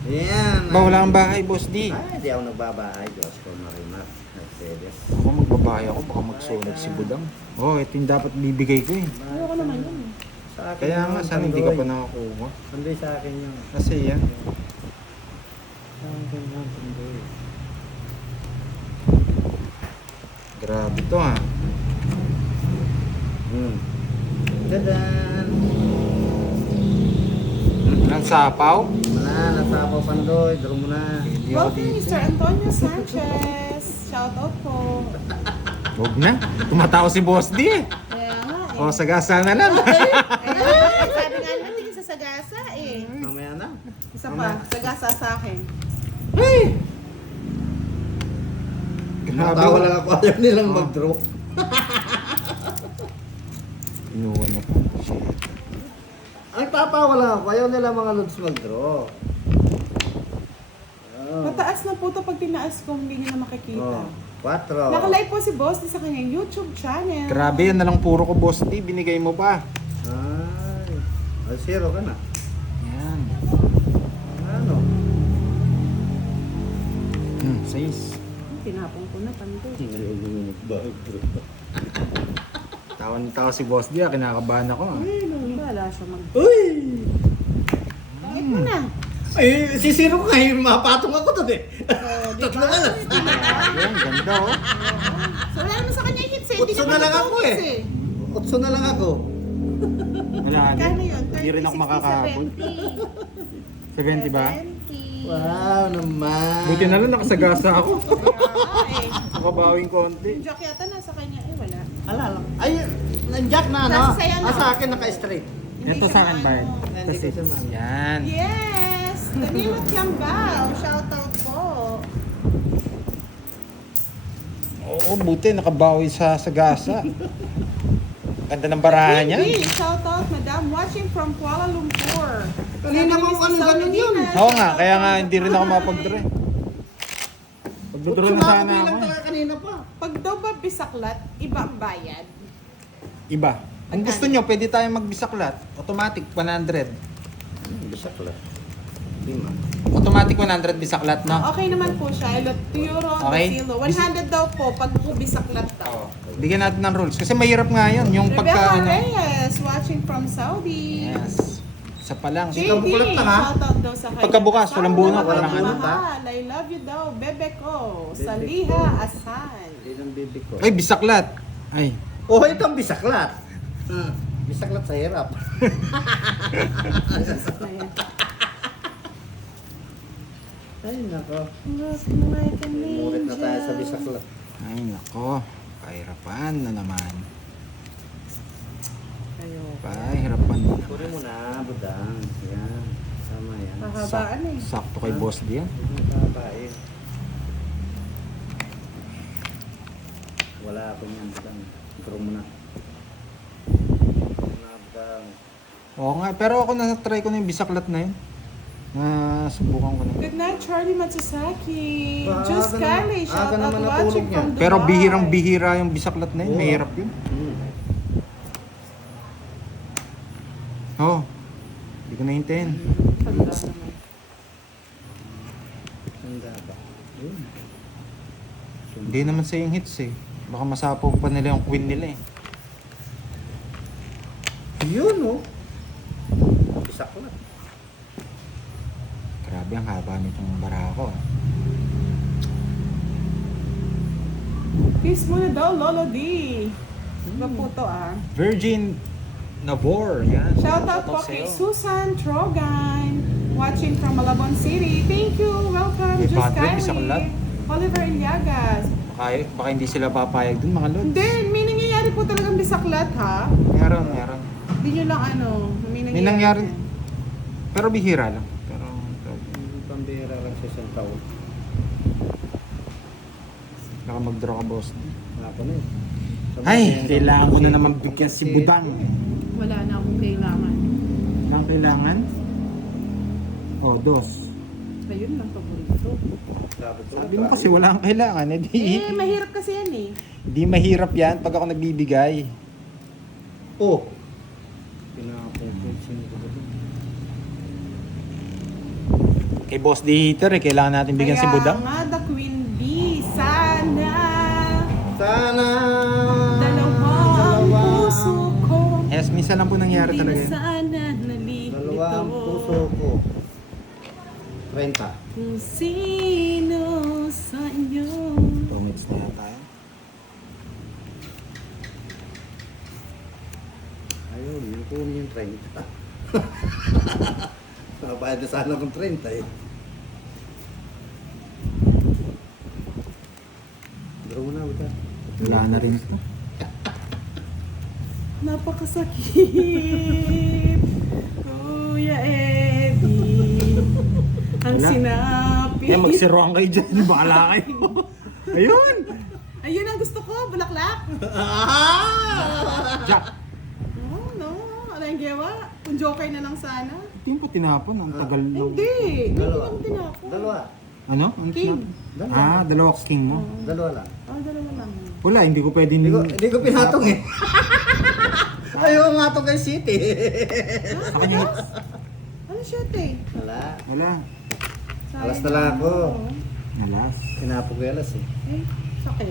Yan. Ba, wala kang bahay, Boss D. Ay, di ako nagbabahay. Diyos ko, Marimat. Mercedes. Ako magbabahay ako, baka magsulag si Budang. Oh, ito yung dapat bibigay ko eh. Ayoko naman yun. Sa akin Kaya yun, nga, sana hindi ka Pandoy. pa nakakuha. Pandoy sa akin yun. Kasi yan. Sa akin yun, Pandoy. Grabe to ha. Dadan! Ang sapaw. Wala, nasapaw Pandoy. Draw mo na. Hindi ako Welcome, dito. Mr. Antonio Sanchez. Shout out po. Huwag na. Tumatawa si Boss D eh. Kaya nga eh. O, sagasa na lang. Ayun, sabi nga naman, tingin sa sagasa eh. Mamaya na. Isa pa, sagasa sa akin. Natawa lang ako. Ayaw nilang Oh. mag-draw. Inuwan na pa. Shit. Ang tatawa lang ako. Ayaw nila mga lods mag-draw. Mataas na po ito pag tinaas ko, hindi nyo na makikita. 4. Nakalive po si Boss sa kanyang YouTube channel. Grabe yan na lang puro ko, Boss D. Binigay mo pa. Ay. Ay, 0 ka na. Yan. Ano? 6. Tinapong ko na, panto. Ayaw mo mag-draw. Tawan-tawa si Boss D. Kinakabahan ako. Ay, wala siya mag... Uy! Pangit mo na. Ay, sisiro ko ngayon. Mapatong ako doon eh. Diba? Tatlo alas. Yan, ganda oh. So, wala naman sa kanya yung hits eh. Hindi Utso naman na lang ito ako hits eh. Utso na lang ako. Wala Kano yun? Hindi rin ako 30, 60, makakahabol. 70. 70 ba? 70. Wow naman. Buti na lang nakasagasa ako. Kaya eh. Makabawing konti. Yung jack yata nasa kanya eh, wala. Ala lang. Ay, nandiyak na ano? Nasa sayo na. Sa akin naka-straight. Hindi Ito siya sa akin, maano. Bard. Hindi ko siya maano. Yan. Yes! Danilo Tiambao, shout out po. Oo, buti nakabawi sa sagasa. Ganda ng barahan niya. Baby, shout out, madam, watching from Kuala Lumpur. Kanina Sabi ni mo Mrs. ano ganun yun. Saludina, Oo nga, shout kaya out nga po. hindi rin ako mapag-draw. Pag-draw na Utso sana bilang ako. talaga kanina pa. Pag daw ba bisaklat, iba ang bayad? Iba. Kung gusto nyo, pwede tayo magbisaklat. Automatic 100. Bisak lang. Lima. Automatic 100 bisaklat, no? Okay naman po siya. Elot Euro, Okay. Basilo. 100 daw po pag po bisaklat daw. Bigyan natin ng rules. Kasi mahirap nga yun. Yung Rebecca pagka, ano. Reyes, watching from Saudi. Yes. Isa pa lang. JD, Ikabukulot lang, ha? shoutout daw sa kanya. Pagkabukas, walang bunot, walang bunot, ha? Mahal, I love you daw, bebe ko. Bebe Saliha ko. Asan. Yan ang bibi ko. Ay, bisaklat. Ay. Oh, ito ang bisaklat. Bisaklat sa hirap. Ay, nako. Murit na tayo sa bisaklat. Ay, nako. Kahirapan na naman. Kahirapan na naman. Puri mo na, budang. Yan. Sama yan. Kahabaan eh. Sakto kay boss diyan. Babae. Wala ako niyan, budang. Draw mo na. Budang. Oo nga, pero ako na-try ko na yung bisaklat na yun. Subukan ko na. Good night, Charlie Matsusaki. Aga Just naman- Kylie, shout aga out naman watching natulog from Dubai. Pero bihirang-bihira yung bisaklat na yun. Oo. Mahirap yun. Oo. Hindi ko nahintayin. Tanda naman. Tanda ba? Yun. Hindi naman sa yung hits eh. Baka masapaw pa nila yung queen nila eh. Yun, oh. Bisaklat. Grabe ang haba nitong barako. Peace muna daw, Lolo D. Iba po to ah. Virgin Navor. Yan. Shout out po kay sa'yo. Susan Trogan, watching from Malabon City. Thank you, welcome, May Just padre, bisaklat. Kylie. Oliver Ilyagas. Baka hindi sila papayag dun mga lods. Hindi, may nangyayari po talagang bisaklat ha. Meron. Hindi nyo lang ano, May nangyari. Pero bihira lang. Pero Pambira lang sa isang taon. baka mag-draw ka boss. Ako na eh. Ay, kailangan ko na naman bigyan si Budang. Wala na akong kailangan. Ang kailangan? Oh, dos. Ayun lang paborito. Sabi mo kasi wala kang kailangan. Mahirap kasi yan eh. Di mahirap yan pag ako nagbibigay. Oh, Kay Boss D Heater kailangan natin bigyan si Budang. Kaya nga, the Queen Bee, sana Sana dalawang puso ko. Yes, minsan lang po nangyari Hindi talaga na yun. sana nalilito. dalawang puso ko. 30. Kung sino sa inyo. 2 minutes na yata yun. Ayun, yung kunin yung 30. Nabayad na sana kung 30 eh. Draw na, buta. Wala na rin ito. Napakasakit. Kuya Eddie. Ang Wala. sinapit. Kaya magsiroan kayo dyan. Bakala kayo. Ayun! Ayun ang gusto ko, bulaklak. Jack! Oh, no. Ano yung gawa? Kung joker na lang sana. Ito yung patinapon. Ang tagal lang. Hindi. Hindi Dalawa. lang tinapon. Dalawa. Ano? Ano King. Dalawa. Ah, dalawa king mo. Dalawa lang. Oh, dalawa lang. Wala, hindi ko pwede Hindi ko pinatong eh. Ayaw matong kay City. Sa kanya. Ano siya, te? Wala. Wala. Sayang Alas na lang ako. Wala. Kinapo ko alas eh. Eh, sakit.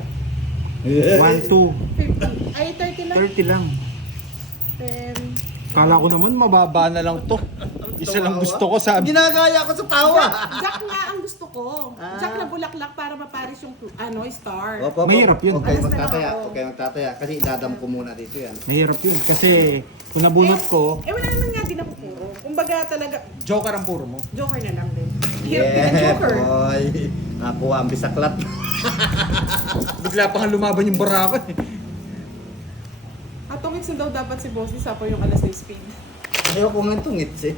1, 2. 50. Ay, 30 lang. 30 lang. 10. Kala ko naman mababa na lang to. Isa lang gusto ko sabi. Ginagaya ko sa tawa. Jack nga ang gusto ko. Jack na bulaklak para maparis yung star. Opo, opo. Mahirap yun. Huwag kayo Alas na magtataya. lang ako. Huwag kayo magtataya. Kasi idadam ko muna dito yan. Mahirap yun. Kasi kung nabunot ko, Eh, wala naman nga din ako puro. Kumbaga talaga, joker ang puro mo. joker na lang din. Hirap din ang joker. boy. Ako ang bisaklat. Bigla pa nga lumaban yung barako eh. At tungits na daw dapat si Bossy sa po yung alas na speed. Ayaw ko nga tungits eh.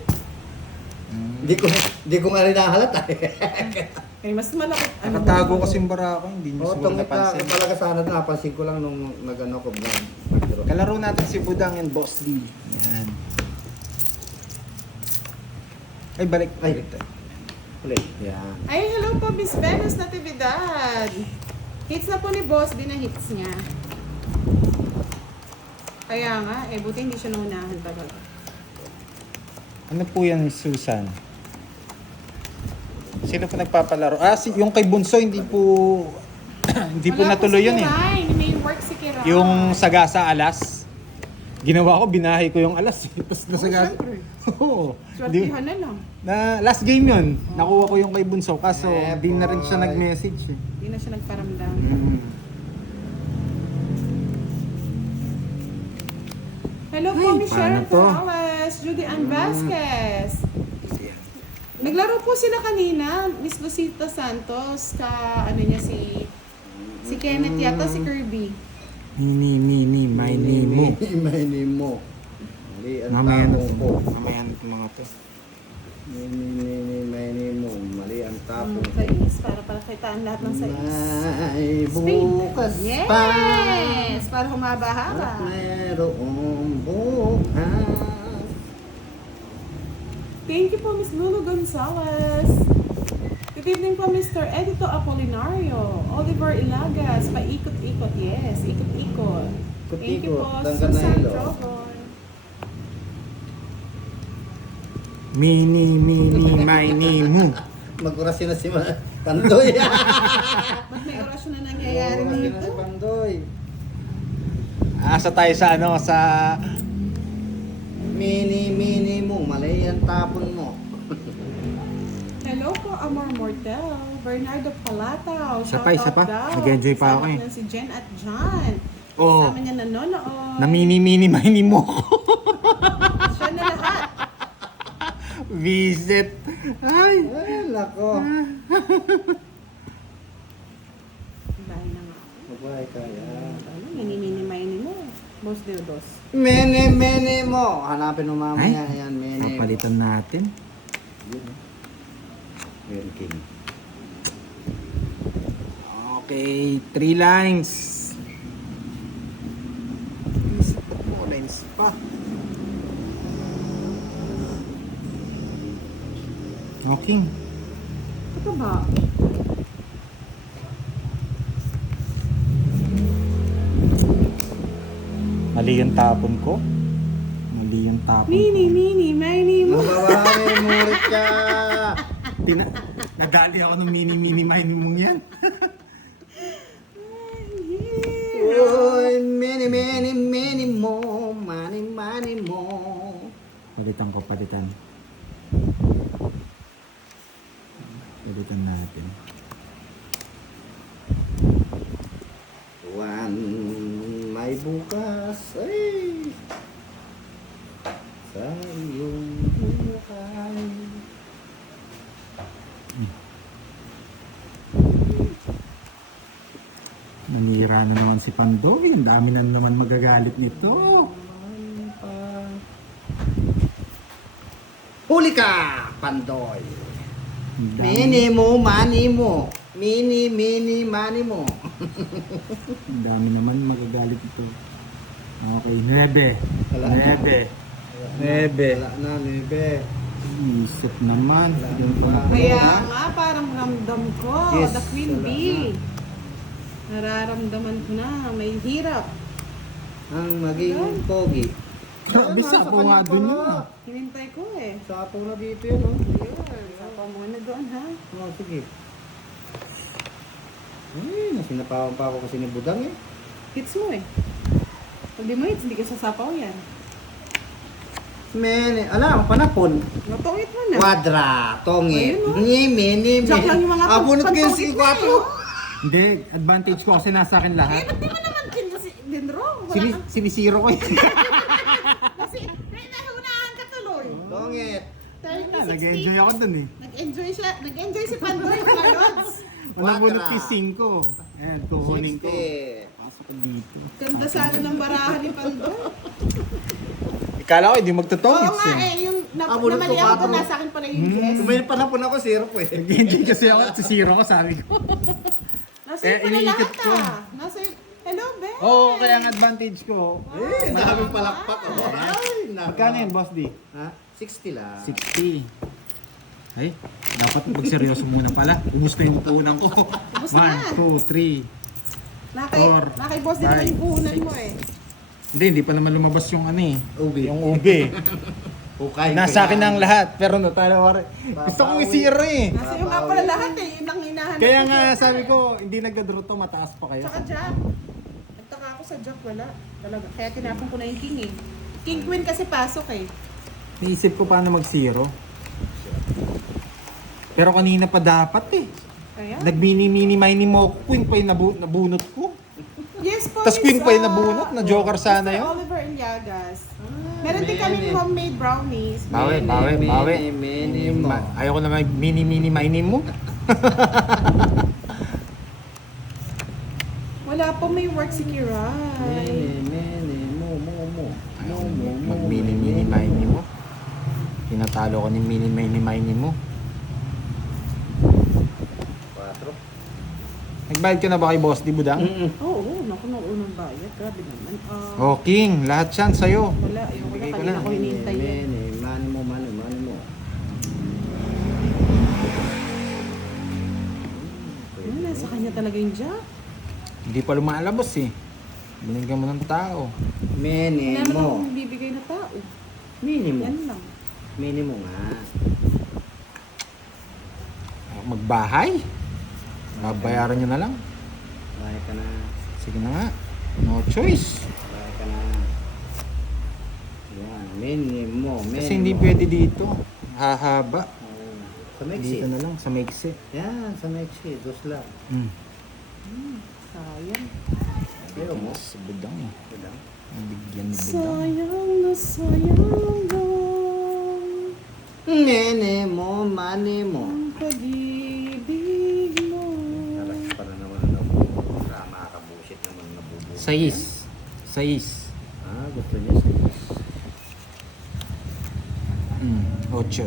Hindi ko nga rin nahalata eh. Eh, mas malaki. Nakatago kasi yung barako, hindi nyo Oo, siguro tungit na. napansin. Talaga sana napansin ko lang nung nag-ano ko vlog. Kalaro natin si Budang and Boss D. Yan. Ay, balik. Ay, ulit. Yan. Ay, hello po, Miss Venus Natividad. Hits na po ni Boss, din na hits niya. Kaya nga, buti hindi siya naunahan talaga. Ano po yan, Susan? Sino po nagpapalaro? Ah, yung kay Bunso, hindi po hindi po Wala natuloy si yun eh. Kiray. May work si Kiray. Yung Sagasa Alas. Ginawa ko, binahay ko yung alas. Tapos na Sagasa. syempre. Oo. Swertihan na lang. Last game yun. Nakuha ko yung kay Bunso. Kaso, di na rin siya boy. nag-message eh. Hindi na siya nagparamdam. Hello po, Ay, Michelle paano to? Flores, Judy Ann Vasquez. Naglaro po sila kanina, Miss Lucita Santos, ano niya si Kenneth yata, si Kirby. Ni, my name mo. My name mo. Mali ang Mamaya na tapong ko. Mamaya na itong mga to. My name mo. Mali ang tapong ko. Sais, para kitaan lahat ng sais. May Speed. bukas pa. Yes! Para humaba-haba. At mayroong bukas. Thank you po, Miss Lulu Gonzalez. Good evening po, Mr. Edito Apolinario. Oliver Ilagas, paikot-ikot. Yes, ikot-ikot. Thank you po, Ikot-ikot. Susan Danganahilo. Trogon. Mini, my name mo. Mag-orasyon na si Pandoy. Ba't may orasyon na nangyayari Mag-orasyon na dito? si Pandoy. Asa tayo sa ano, sa... Mini mo. Mali ang tapon mo. Hello po, Amor Mortel. Bernardo Palatao. Isa pa. Shoutout daw. Nag-enjoy pa ako Kasama eh. ko na si Jen at John. Oo. Kasama niya nanonood. Na mini, my name mo. Siya na lahat. Visit. Ay. Ay, nako. Dahil na nga. Mabay kaya. Ano, mini mo. Boss Deodos. Mene mo. Hanapin mo mamaya. Ay. Ayan, mene. Papalitan natin. Yan, king. Okay, 3 lines. Isip ko po, lines pa. Okay. Ito ba? Mali yung tapon ko. Mali yung tapon. Mini, mini mo. Mababae, murit ka. Nadali ako ng mini mong yan. Uy, mini mo. Money mo. Palitan ko, palitan. Palitan natin. One, may bukas ay sa iyong buhay. Nanira na naman si Pandoy. Ang dami na naman magagalit nito. Huli ka, Pandoy. Ang dami. Mini mo, money mo. Mini, money mo. Ang dami naman magagalit ito. Okay, 9. Wala na. 9. Wala na, nebe. Isip naman. Kaya nga, parang ramdam ko, Yes, the Queen wala Bee. Nararamdaman ko na, may hirap. Ang maging pogi. Grabe, sapo nga dun yun. Hinintay ko eh. Sapo na dito yun, oh. Yun, sapa muna doon ha. Oh, sige. Ay, nasinapawan pa ako kasi ni Budang eh. Hits mo eh. Pag di mo hits, hindi ka sasapaw yan. Ala, ang panapon. Natungit mo na. Quadra, tongit. Ayun, oh. Mini. Diyak lang yung mga Abunot ko yung pantungit na 4. eh, oh. Hindi, advantage ko kasi nasa akin Eh, lahat. ba't di mo naman din wrong? Wala kang... Sinisiro ko yun. Kasi, nahunahan ka tuloy. Tongit. 30, Nag-enjoy 60. ako dun eh. Nag-enjoy siya. Nag-enjoy si Pandoy, mga lods. Manabunot kay 5. Ayan, kukunin ko. 60. Pasok ko dito. Ganda sana ng barahan ni Pandoy. Ikala ko hindi Oo magtotongits nga eh. eh, yung Abunot namali ko, ako patro. doon, nasa akin pala yung guess. May panapon ako, 0 po eh. Nag-enjoy kasi ako at sisiro ko, sabi ko. Nasa Eh, yung pala iniikot lahat ko. ah. Nasa yung, hello, be. Oo, kaya ang advantage ko. Eh, daming palakpak. Oh. Ay, nako. Magkano yan, Boss D? Ha? 60 lang. 60. Ay, dapat magseryoso muna pala. Ubus na yung puhunan ko. Ubus na. 1, 2, 3. Four, Nakay boss din naman five, yung puhunan mo eh. Hindi pa naman lumabas yung ano eh. Ubi. Yung ube. Hukay. Nasa akin ang lahat, pero natalo ko rin. Gusto kong isiro eh. Nasa yung nga pala lahat eh, yun ang hinahanap. Kaya ko. nga sabi ko, hindi nagka-draw to, mataas pa kayo. Tsaka Jack. Nagtaka ako sa Jack, wala. Talaga. Kaya tinapon ko na yung King eh. King Queen kasi pasok eh. Naisip ko paano mag-zero. Pero kanina pa dapat eh. Kaya? Nag-mini-mini mo, queen pa yung nabunot ko. Yes po. Tas queen Miss, pa yung nabunot, na joker sana Mr. yun. Oliver Iliagas. Meron din kami homemade brownies. Mini mo. Ayoko na mag-mini-mini mo. Wala pa may work si Kiray. Mini mo. Mag-mini-mini mo. Tinatalo ko ni mini-mini mo. 4. Nagbayad ka na ba kay Boss Di Budang? Oo, naku, nung unang bayad. Grabe naman. Oh, King, lahat yan sa'yo. Wala, ayoko na Bigay ko kanina na. ko hinihintay yun. Money mo. Nasa kanya talaga yung Jack. Hindi pa lumalabas eh. Binigyan mo ng tao. Mini Wala naman mo. akong bibigay na tao. Mini mo. Yan lang. Mini mo nga. Magbahay. Babayaran nyo na lang. Bahay ka na. Sige na nga. No choice. Bahay ka na. Yan. Mini mo. Kasi hindi pwede dito. Hahaba. Sa Mexi. Dito na lang, sa Mexi. Yan, sa Mexi. Dos lang. Sayang. Pero mo. Sa Budang eh. Budang. Bigyan ni Budang. Sayang na sayang lang. Mini mo, money mo. Ang pag-ibig mo. Nalas pa na naman ang nabubuo. Makakabusit naman ang nabubuo. Sais. Gusto niya sa is. 8.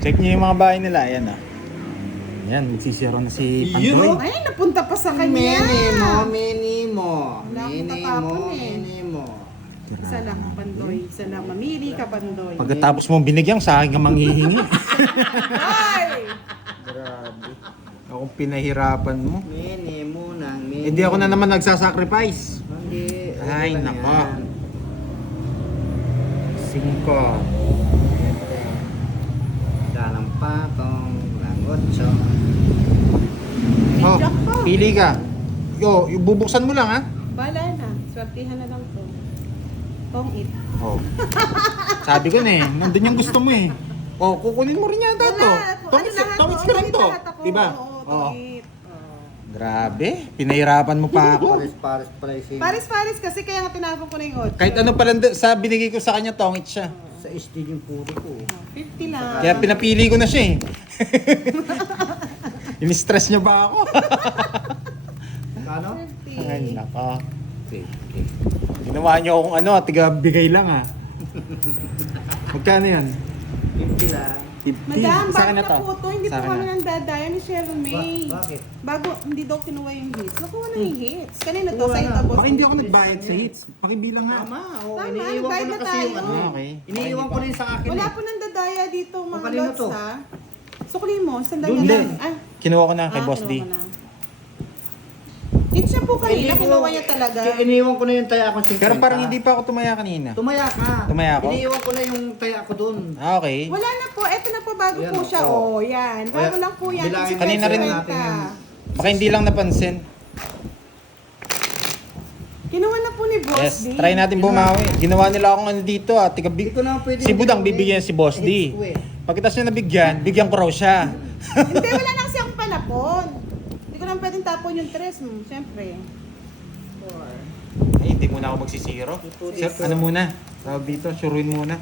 Check niyo yung mga bahay nila. Ayan ah. Ayan, magsisiro na si Pandoy. Ay, napunta pa sa kanya. Mini mo. Wala akong tatapon eh. Mini mo. Isa lang, Pandoy. Isa lang. Mamili ka, Pandoy. Pagkatapos mo binigyan, sa akin ka manghihingi. Ay! Grabe. Akong pinahirapan mo. Mini mo ng mini. Hindi ako na naman nagsasacrifice. Hindi. Ay, okay lang nako. yan. 5. Dalang patong, lang 8. Oh, Jack pa. pili ka. Yo, bubuksan mo lang ha. Bala na. Swertihan na lang to. Tong it. Oh. Sabi ko na eh, nandun yung gusto mo eh. Oh, kukunin mo rin yata to. Tongits ka rin to. Diba? Oo, Oh. tong it. Grabe, pinahirapan mo pa ako. Paris pricing. Paris kasi kaya nga tinapon ko na yung 8. Kahit ano pala sa binigay ko sa kanya, tongits siya. Sa SD yung puro ko. 50 lang. Kaya pinapili ko na siya eh. In-stress niyo ba ako? Ano? 50. Ay, nako. Okay. Ginawa niyo akong ano, tiga bigay lang ah. Magkano yan? 50 lang. 50. Madam, Sa akin bago na po to, hindi Sa po akin kami na. nang dadaya ni Cheryl May. Bakit? Bago, hindi daw kinuha yung hits. Nakuha na yung hits. Kanina to, Kuha sa na. ito, boss. Baka hindi ako nagbayad sa hits. Pakibilang nga. Tama. Oh, Tama, iniiwan ko nagbayad na na kasi yung tayo. ano. Okay. Iniiwan ko na yung sa akin Wala eh. po nang dadaya dito, mga kanino lots to? ha. Sukli mo, sandali Doon lang. din. Kinuha ko na kay Boss kinuha D. ko na. Hits siya po kanina, Hindi ko- kinuha niya talaga. Iniiwan ko na yung taya ko 50. Pero parang hindi pa ako tumaya kanina. Tumaya ka. Tumaya ako? Iniiwan ko na yung taya ko dun. Ah, okay. Wala na po, eto na po, bago Ayan, po siya. oh. Oh, yan. Bago Ayan. lang po yan. Bilangin Kasi Kanina rin 50. natin yan. Baka hindi lang napansin. Kinuha na po ni Boss Yes, D. try natin bumawi. Ginawa nila akong ano dito ah. Tiga Hindi ko na pwede. si Budang bibigyan si Boss D. Pagkitas niya nabigyan, bigyan ko raw siya. Hindi, wala na kasi akong panapon. Hindi ko naman pwedeng tapon yung tres mo. Siyempre. 4. Ay, hindi muna ako magsisiro. Sir, ano muna? Tawag dito, suruin muna.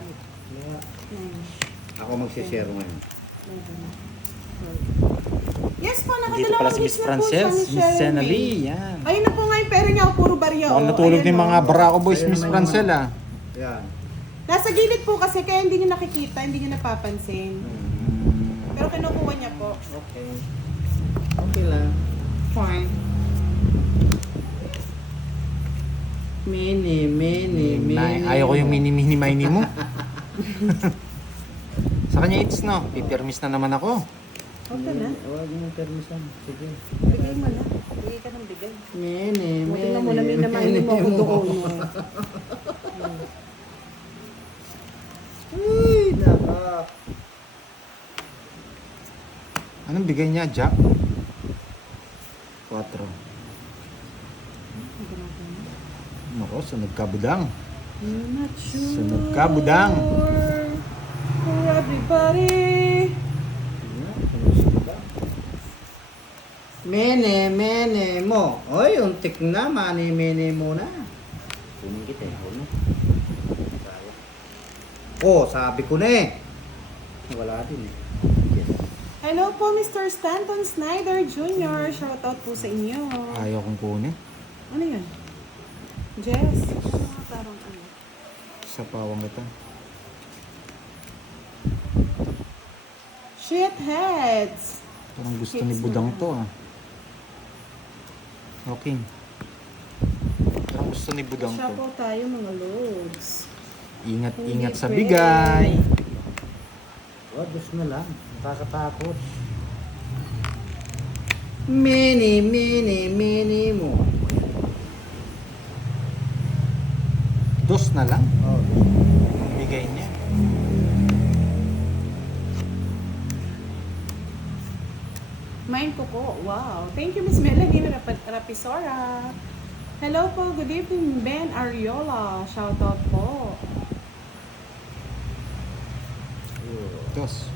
Ako magsishare ngayon. Yes po, Dito pala si Miss Frances, Miss Senali. Yan. Ayun na po nga yung pera niya, puro barya. Mukhang oh. natulog Ayan, din mga oh. Barako Boys, Ayun Miss naman Francel ah. Yan. Nasa gilid po kasi, kaya hindi niyo nakikita, hindi niyo napapansin. Pero kinukuha niya po. Okay. Okay lang. Fine. Mini. Ayaw ko yung mini mo. Sa kanya it's no, pipirmis na naman ako. Okay na. Huwag mo permission. Sige. Bigay mo na. Bigay ka ng bigay. Mini. Tingnan mo namin naman yung mga doon mo. Ay, naka. Anong bigay niya, Jack? 4. Nako, sunog ka budang. I'm not sure. Sunog ka, budang. For everybody. Mene mo. Oy, untik na. Mene mo na. Kunin kita eh. Huwag mo. Oh, sabi ko na eh. Wala din eh. Yes. Hello po, Mr. Stanton Snyder Jr. Shoutout po sa inyo. Ayaw kong kunin. Ano yan? Jess. Parang ano. Sa pawang ito. Shitheads. Parang gusto ni Budang to ah. Okay. Parang gusto ni Budang Siya to. po tayo mga loads. Ingat sa Hindi bigay. Oh, Diyos na lang. Nakakatakot. Mini mo. Dos na lang. Oh, Ang bigay niya. Mine po po. Wow. Thank you, Miss Melanie Rapisora. Hello po. Good evening, Ben Ariola. Shoutout po. Dos.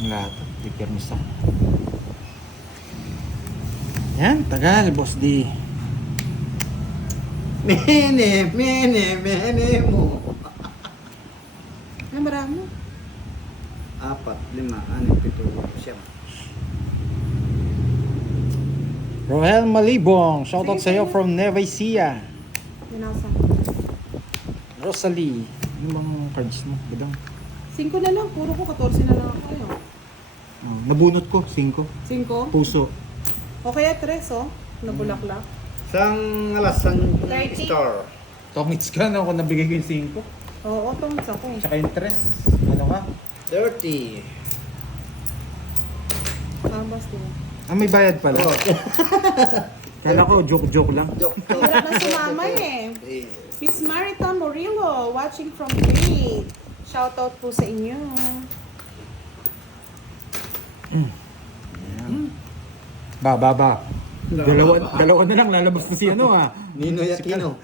Lahat. Di permis ako. Yan, tagal, Boss D. Mene mo. Ano marami? 4, 5, 6, 7, 8. Rohel Malibong, shoutout sa iyo from Nueva Ecija. Nasa. Rosalie, ano bang cards mo? Budang. 5 na lang. Puro ko 14 na lang ako. Ayun. Oh, nabunot ko, 5. 5. Puso. O kaya 3, oh. Nabulaklak. Sang alas sang 30. store. Tongits ka na ako nabigay ko yung 5. Oo, itong isa ko. Tsaka yung 3. Ano ka? 30. Sabas to. Ah, may bayad pala. Oo. Kala ko, joke-joke lang. Joke. Hirap na sumama eh. Miss Marita Morillo, watching from Kuwait. Shoutout po sa inyo. Ba. Dalawa na lang lalabas na si ano ah. Ninoy Aquino.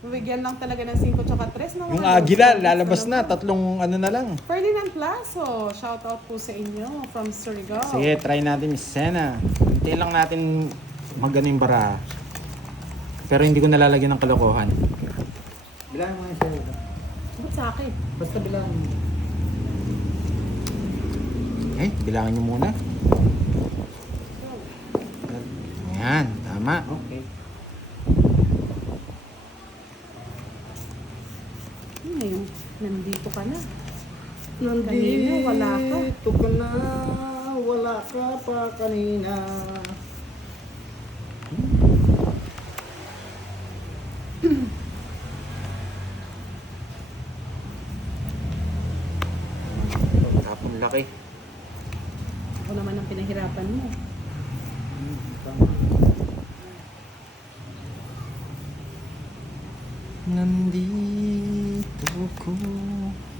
Bigyan lang talaga ng 5 tsaka 3 na Yung Agila, lalabas na. Tatlong ano na lang. Ferdinand Plaso, shoutout po sa inyo from Surigao. Sige, try natin Miss Sena. Hintayin lang natin magano yung bara. Pero hindi ko nalalagyan ng kalokohan. Bilangin mo yung sa'yo. Ba't sa akin? Basta bilangin mo. Eh, bilangin nyo muna. Ayan, tama. Okay. Ano na yung nandito ka na? Kanina, wala ka. Nandito ka na, wala ka pa kanina. Tapong laki. Ako naman ang pinahirapan mo. Nandito ko.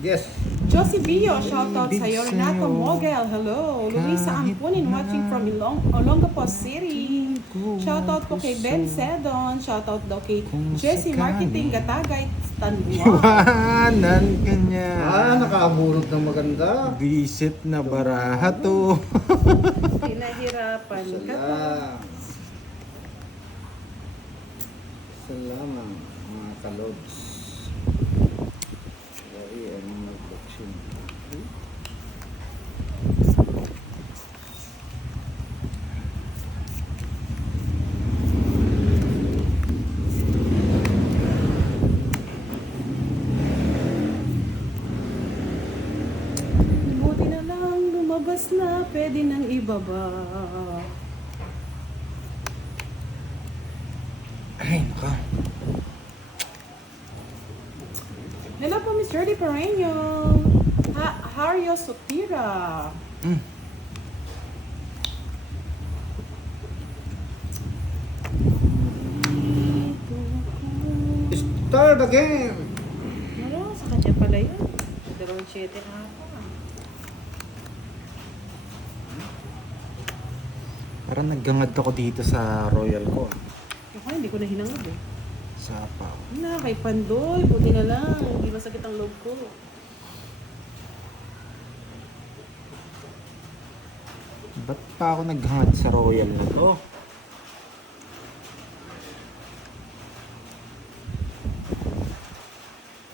Yes. Josie Vio, shoutout Ibig sa'yo. Renato sa'yo. Mogel, hello. Luisa Kahit Ampunin, watching from Olongapo City. Shoutout po kay Ben Sedon. Shoutout daw kay Kung Jessie sakali. Marketing Gatagay Tanwa. Iwanan ka niya. Nakabulog ng maganda. Visit na baraha to. Pinahirapan ka to. Salamat mga kalobs. Sorry, ano mag-boxing. Buti na lang lumabas na, pwede nang ibaba. Ay, naka. Hello po, Miss Jordy Pereño. Hario Sotira. Mm. Start again! Ano, sa kanya pala yun. 2-7 na ako. Parang naggangad ako dito sa Royal ko. Ako, hindi ko na hinangad eh. Sa Pao. Na, kay Pandoy, buti na lang. Hindi masakit ang loob ko. Ba't pa ako naghangad sa Royal na to?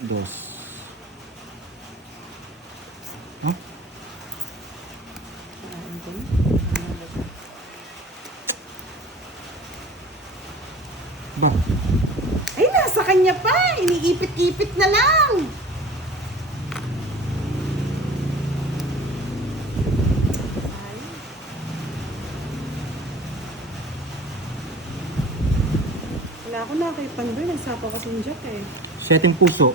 Dos. Huh? Ano ko na? Ba? Ay, nasa kanya pa! Iniipit-ipit na lang! Wala ako na kay Pandoy. Nagsapaw kasi yung jack eh. Setting puso.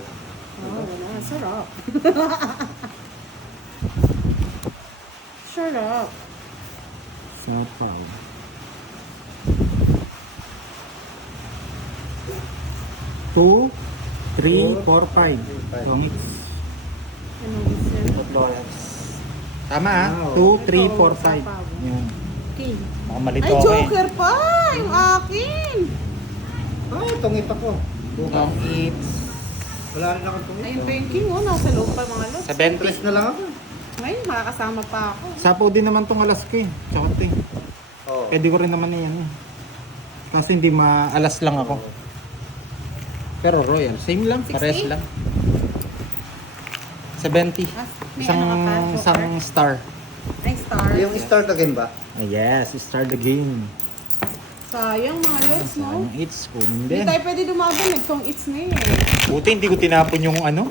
Oh, wala. Sarap. Sarap. Sa Pao. Two, three, four, five. Tongits. Ano isa? Tama ah. Wow. 2, 3, Ito, 4, 5. sapaw. Yun. Okay. Baka malito Ay, ako eh. joker pa! Yung akin! Ay, tungit ako. Tongits. Wala rin akong tungit. Ayun pa yung king, oh. Nasa loob pa mga lods. 70. Tres na lang ako. Ngayon, makakasama pa ako. Sapaw din naman tong alas ko eh. Tsaka ito eh. Oo. Pwede ko rin naman yan eh. Kasi hindi maalas lang ako. Pero Royal, same lang, 60? pares lang. 70. Ah, may Isang, ano ka pa, joker? isang star. Ay, star. Yung start again ba? Ah, yes, start the game. Sayang mga lods, no? Sayang hits ko Hindi din. tayo pwede dumaban. Nagtong it's na eh. Buti hindi ko tinapon yung ano,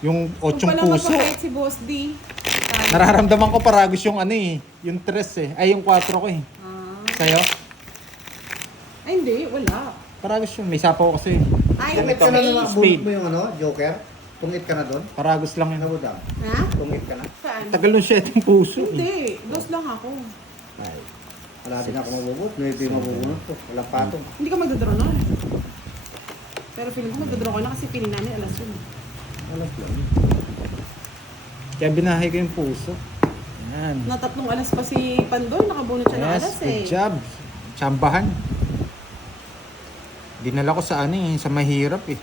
yung Kung 8 pala puso. mapakait si Boss D. Sayang. Nararamdaman ko paragos yung ano eh, yung 3 eh. Ay, yung 4 ko eh. Ah. Sa'yo? Ay, hindi. Wala. Paragos yun, may sapaw kasi. Ay, Tungit ka na okay. naman. Bulot mo yung ano, Joker? Tungit ka na doon? Paragos lang yun. Ano ba? Ha? Tungit ka na? Saan? Tagal ng 7 puso eh. Hindi. Dos lang ako. Ay, wala din ako mabubot. Maybe mabubunot ko. Walang patong. Hindi ka magdodraw na. Pero feeling ko magdodraw ka na kasi feeling namin alas yun. Alas lang. Kaya binahay ko yung puso. Yan. Na 3 alas pa si Pandoy, nakabunot siya ng Yes, alas good eh. job. Tsambahan. Dinala ko sa ano eh, sa mahirap eh.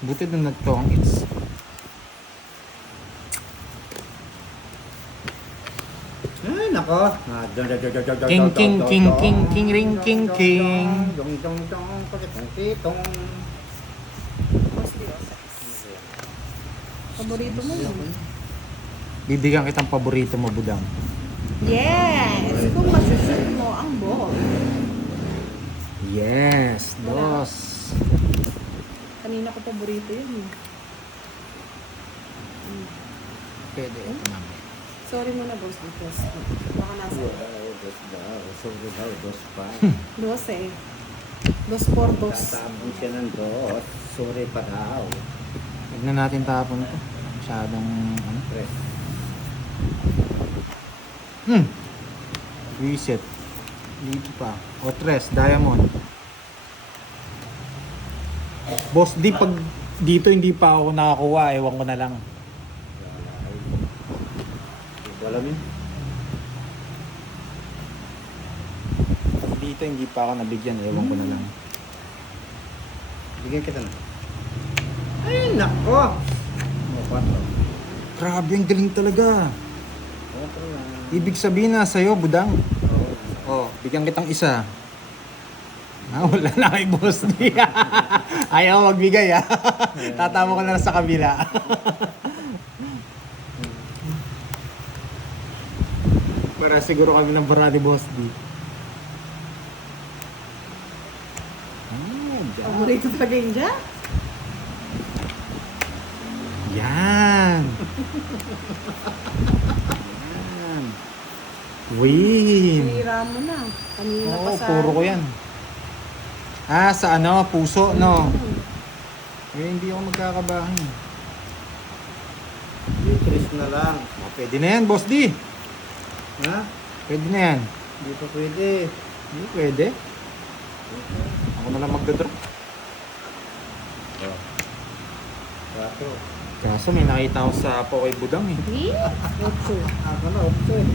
Buti na nagtongits. Ay, nako. King, king, king, king, king, ring, king, king. Dong, dong, dong, pakitong, titong. Paborito mo yun. Bibigyan kitang paborito mo, Budang. Yes! Kung masushoot mo ang ball. Yes, Wala. dos. Kanina ko paborito yun. Pwede, ito namin. Sorry muna, boss. Because baka nasa Wow, dos daw. Sorry daw, dos pa. 12. 2 por 2. Tatapon siya ng dos. Sorry pa daw. Huwag na natin tapon to. Masyadong, ano? Tres. Reset. Dito pa. O, tres, diamond. Boss, di pag dito hindi pa ako nakakuha, ewan ko na lang. Hindi ko alam yun. Dito hindi pa ako nabigyan, ewan ko na lang. Bigyan kita na. Ay, nako. Mga patro. Grabe, ang galing talaga. Patro na. Ibig sabihin na sa'yo, Budang. Oo. Oh, bigyan kitang isa. Ah, wala na kay boss. Ayaw magbigay ah. Tatama ko na lang sa kabila. Para siguro kami ng bara ni Boss D. Paborito talaga yun dyan. Yan. Yan. Win. Sinira mo na. Kanina pa Oo, sa... puro ko yan. Ah, sa ano, puso, no? Eh, hindi ako magkakabahan. Tetris na lang. Oh, pwede na yan, Boss D. Ha? Pwede na yan. Hindi pa pwede. Hindi pwede. Ako na lang magdodrop. Oh. Patro. Kaso may nakita ko sa Pokoy Budang eh. Eh? Ocho. Ako na, opto eh.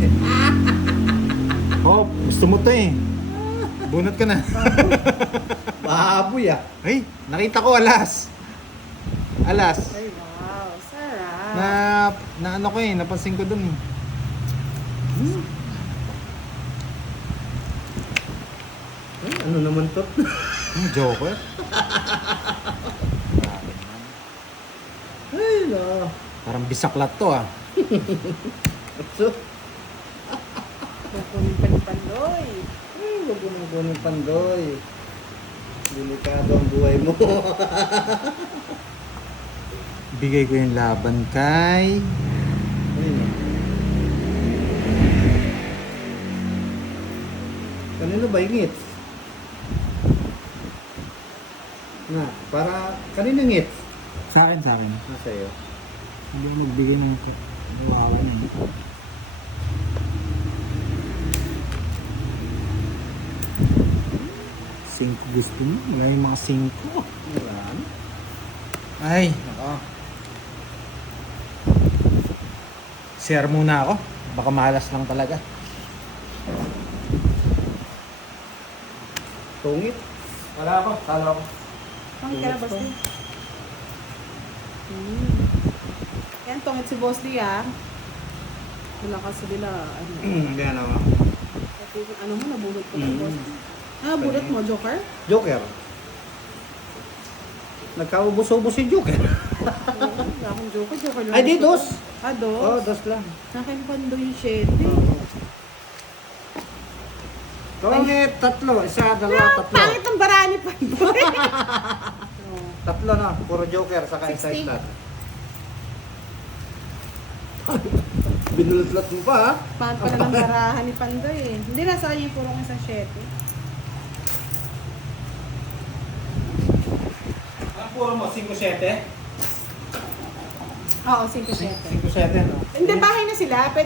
Oh, gusto mo to eh. Bunot ka na. Baboy ah. Ay, nakita ko alas. Alas. Ay, wow. Sarap. Na ano ko eh, napansin ko dun eh. Ay, ano naman to? Joker. Ay, no. Parang bisaklat to ah. Opto. Kukunin pa ni Pandoy. Ay, huwag mo nang kunin Pandoy. Delikado ang buhay mo. Bigay ko yung laban kay... Ay, no. Kanino ba yung ngits? Na, para kanino ngits? Sa akin, sa akin. Nasa iyo. Hindi ako magbigay ng kawawa na eh. Singko gusto mo? Wala yung mga singko. Wala. Ay, nako. Share muna ako. Baka malas lang talaga. Tungit. Wala ako, talo ako. Ang kaya Boss D. Yan, tungit si Boss D ah. Wala kasi nila, ano. Hindi ano. Ano mo, nabulot ko ng Boss D. Ah, bulot mo, Joker? Joker. Nagkaubos-ubos si Joker. Oo, wala akong Joker. Joker lang. Ay, di, dos. Ah, dos? Oh, dos lang. Sa akin Pandoy yung 7. Tungit, tatlo. Isa, dalawa, Ah, tatlo. pangit ang barani Pandoy. Oh. Tatlo na. Puro Joker, saka isa 60. stat. Binulot mo pa ha? Pangit pala ng barahan ni Pandoy eh. Hindi na sa kanya yung puro isang 7. Ang puro mo, 5-7? Oo, 5-7. 5-7 no? Hindi, bahay na sila.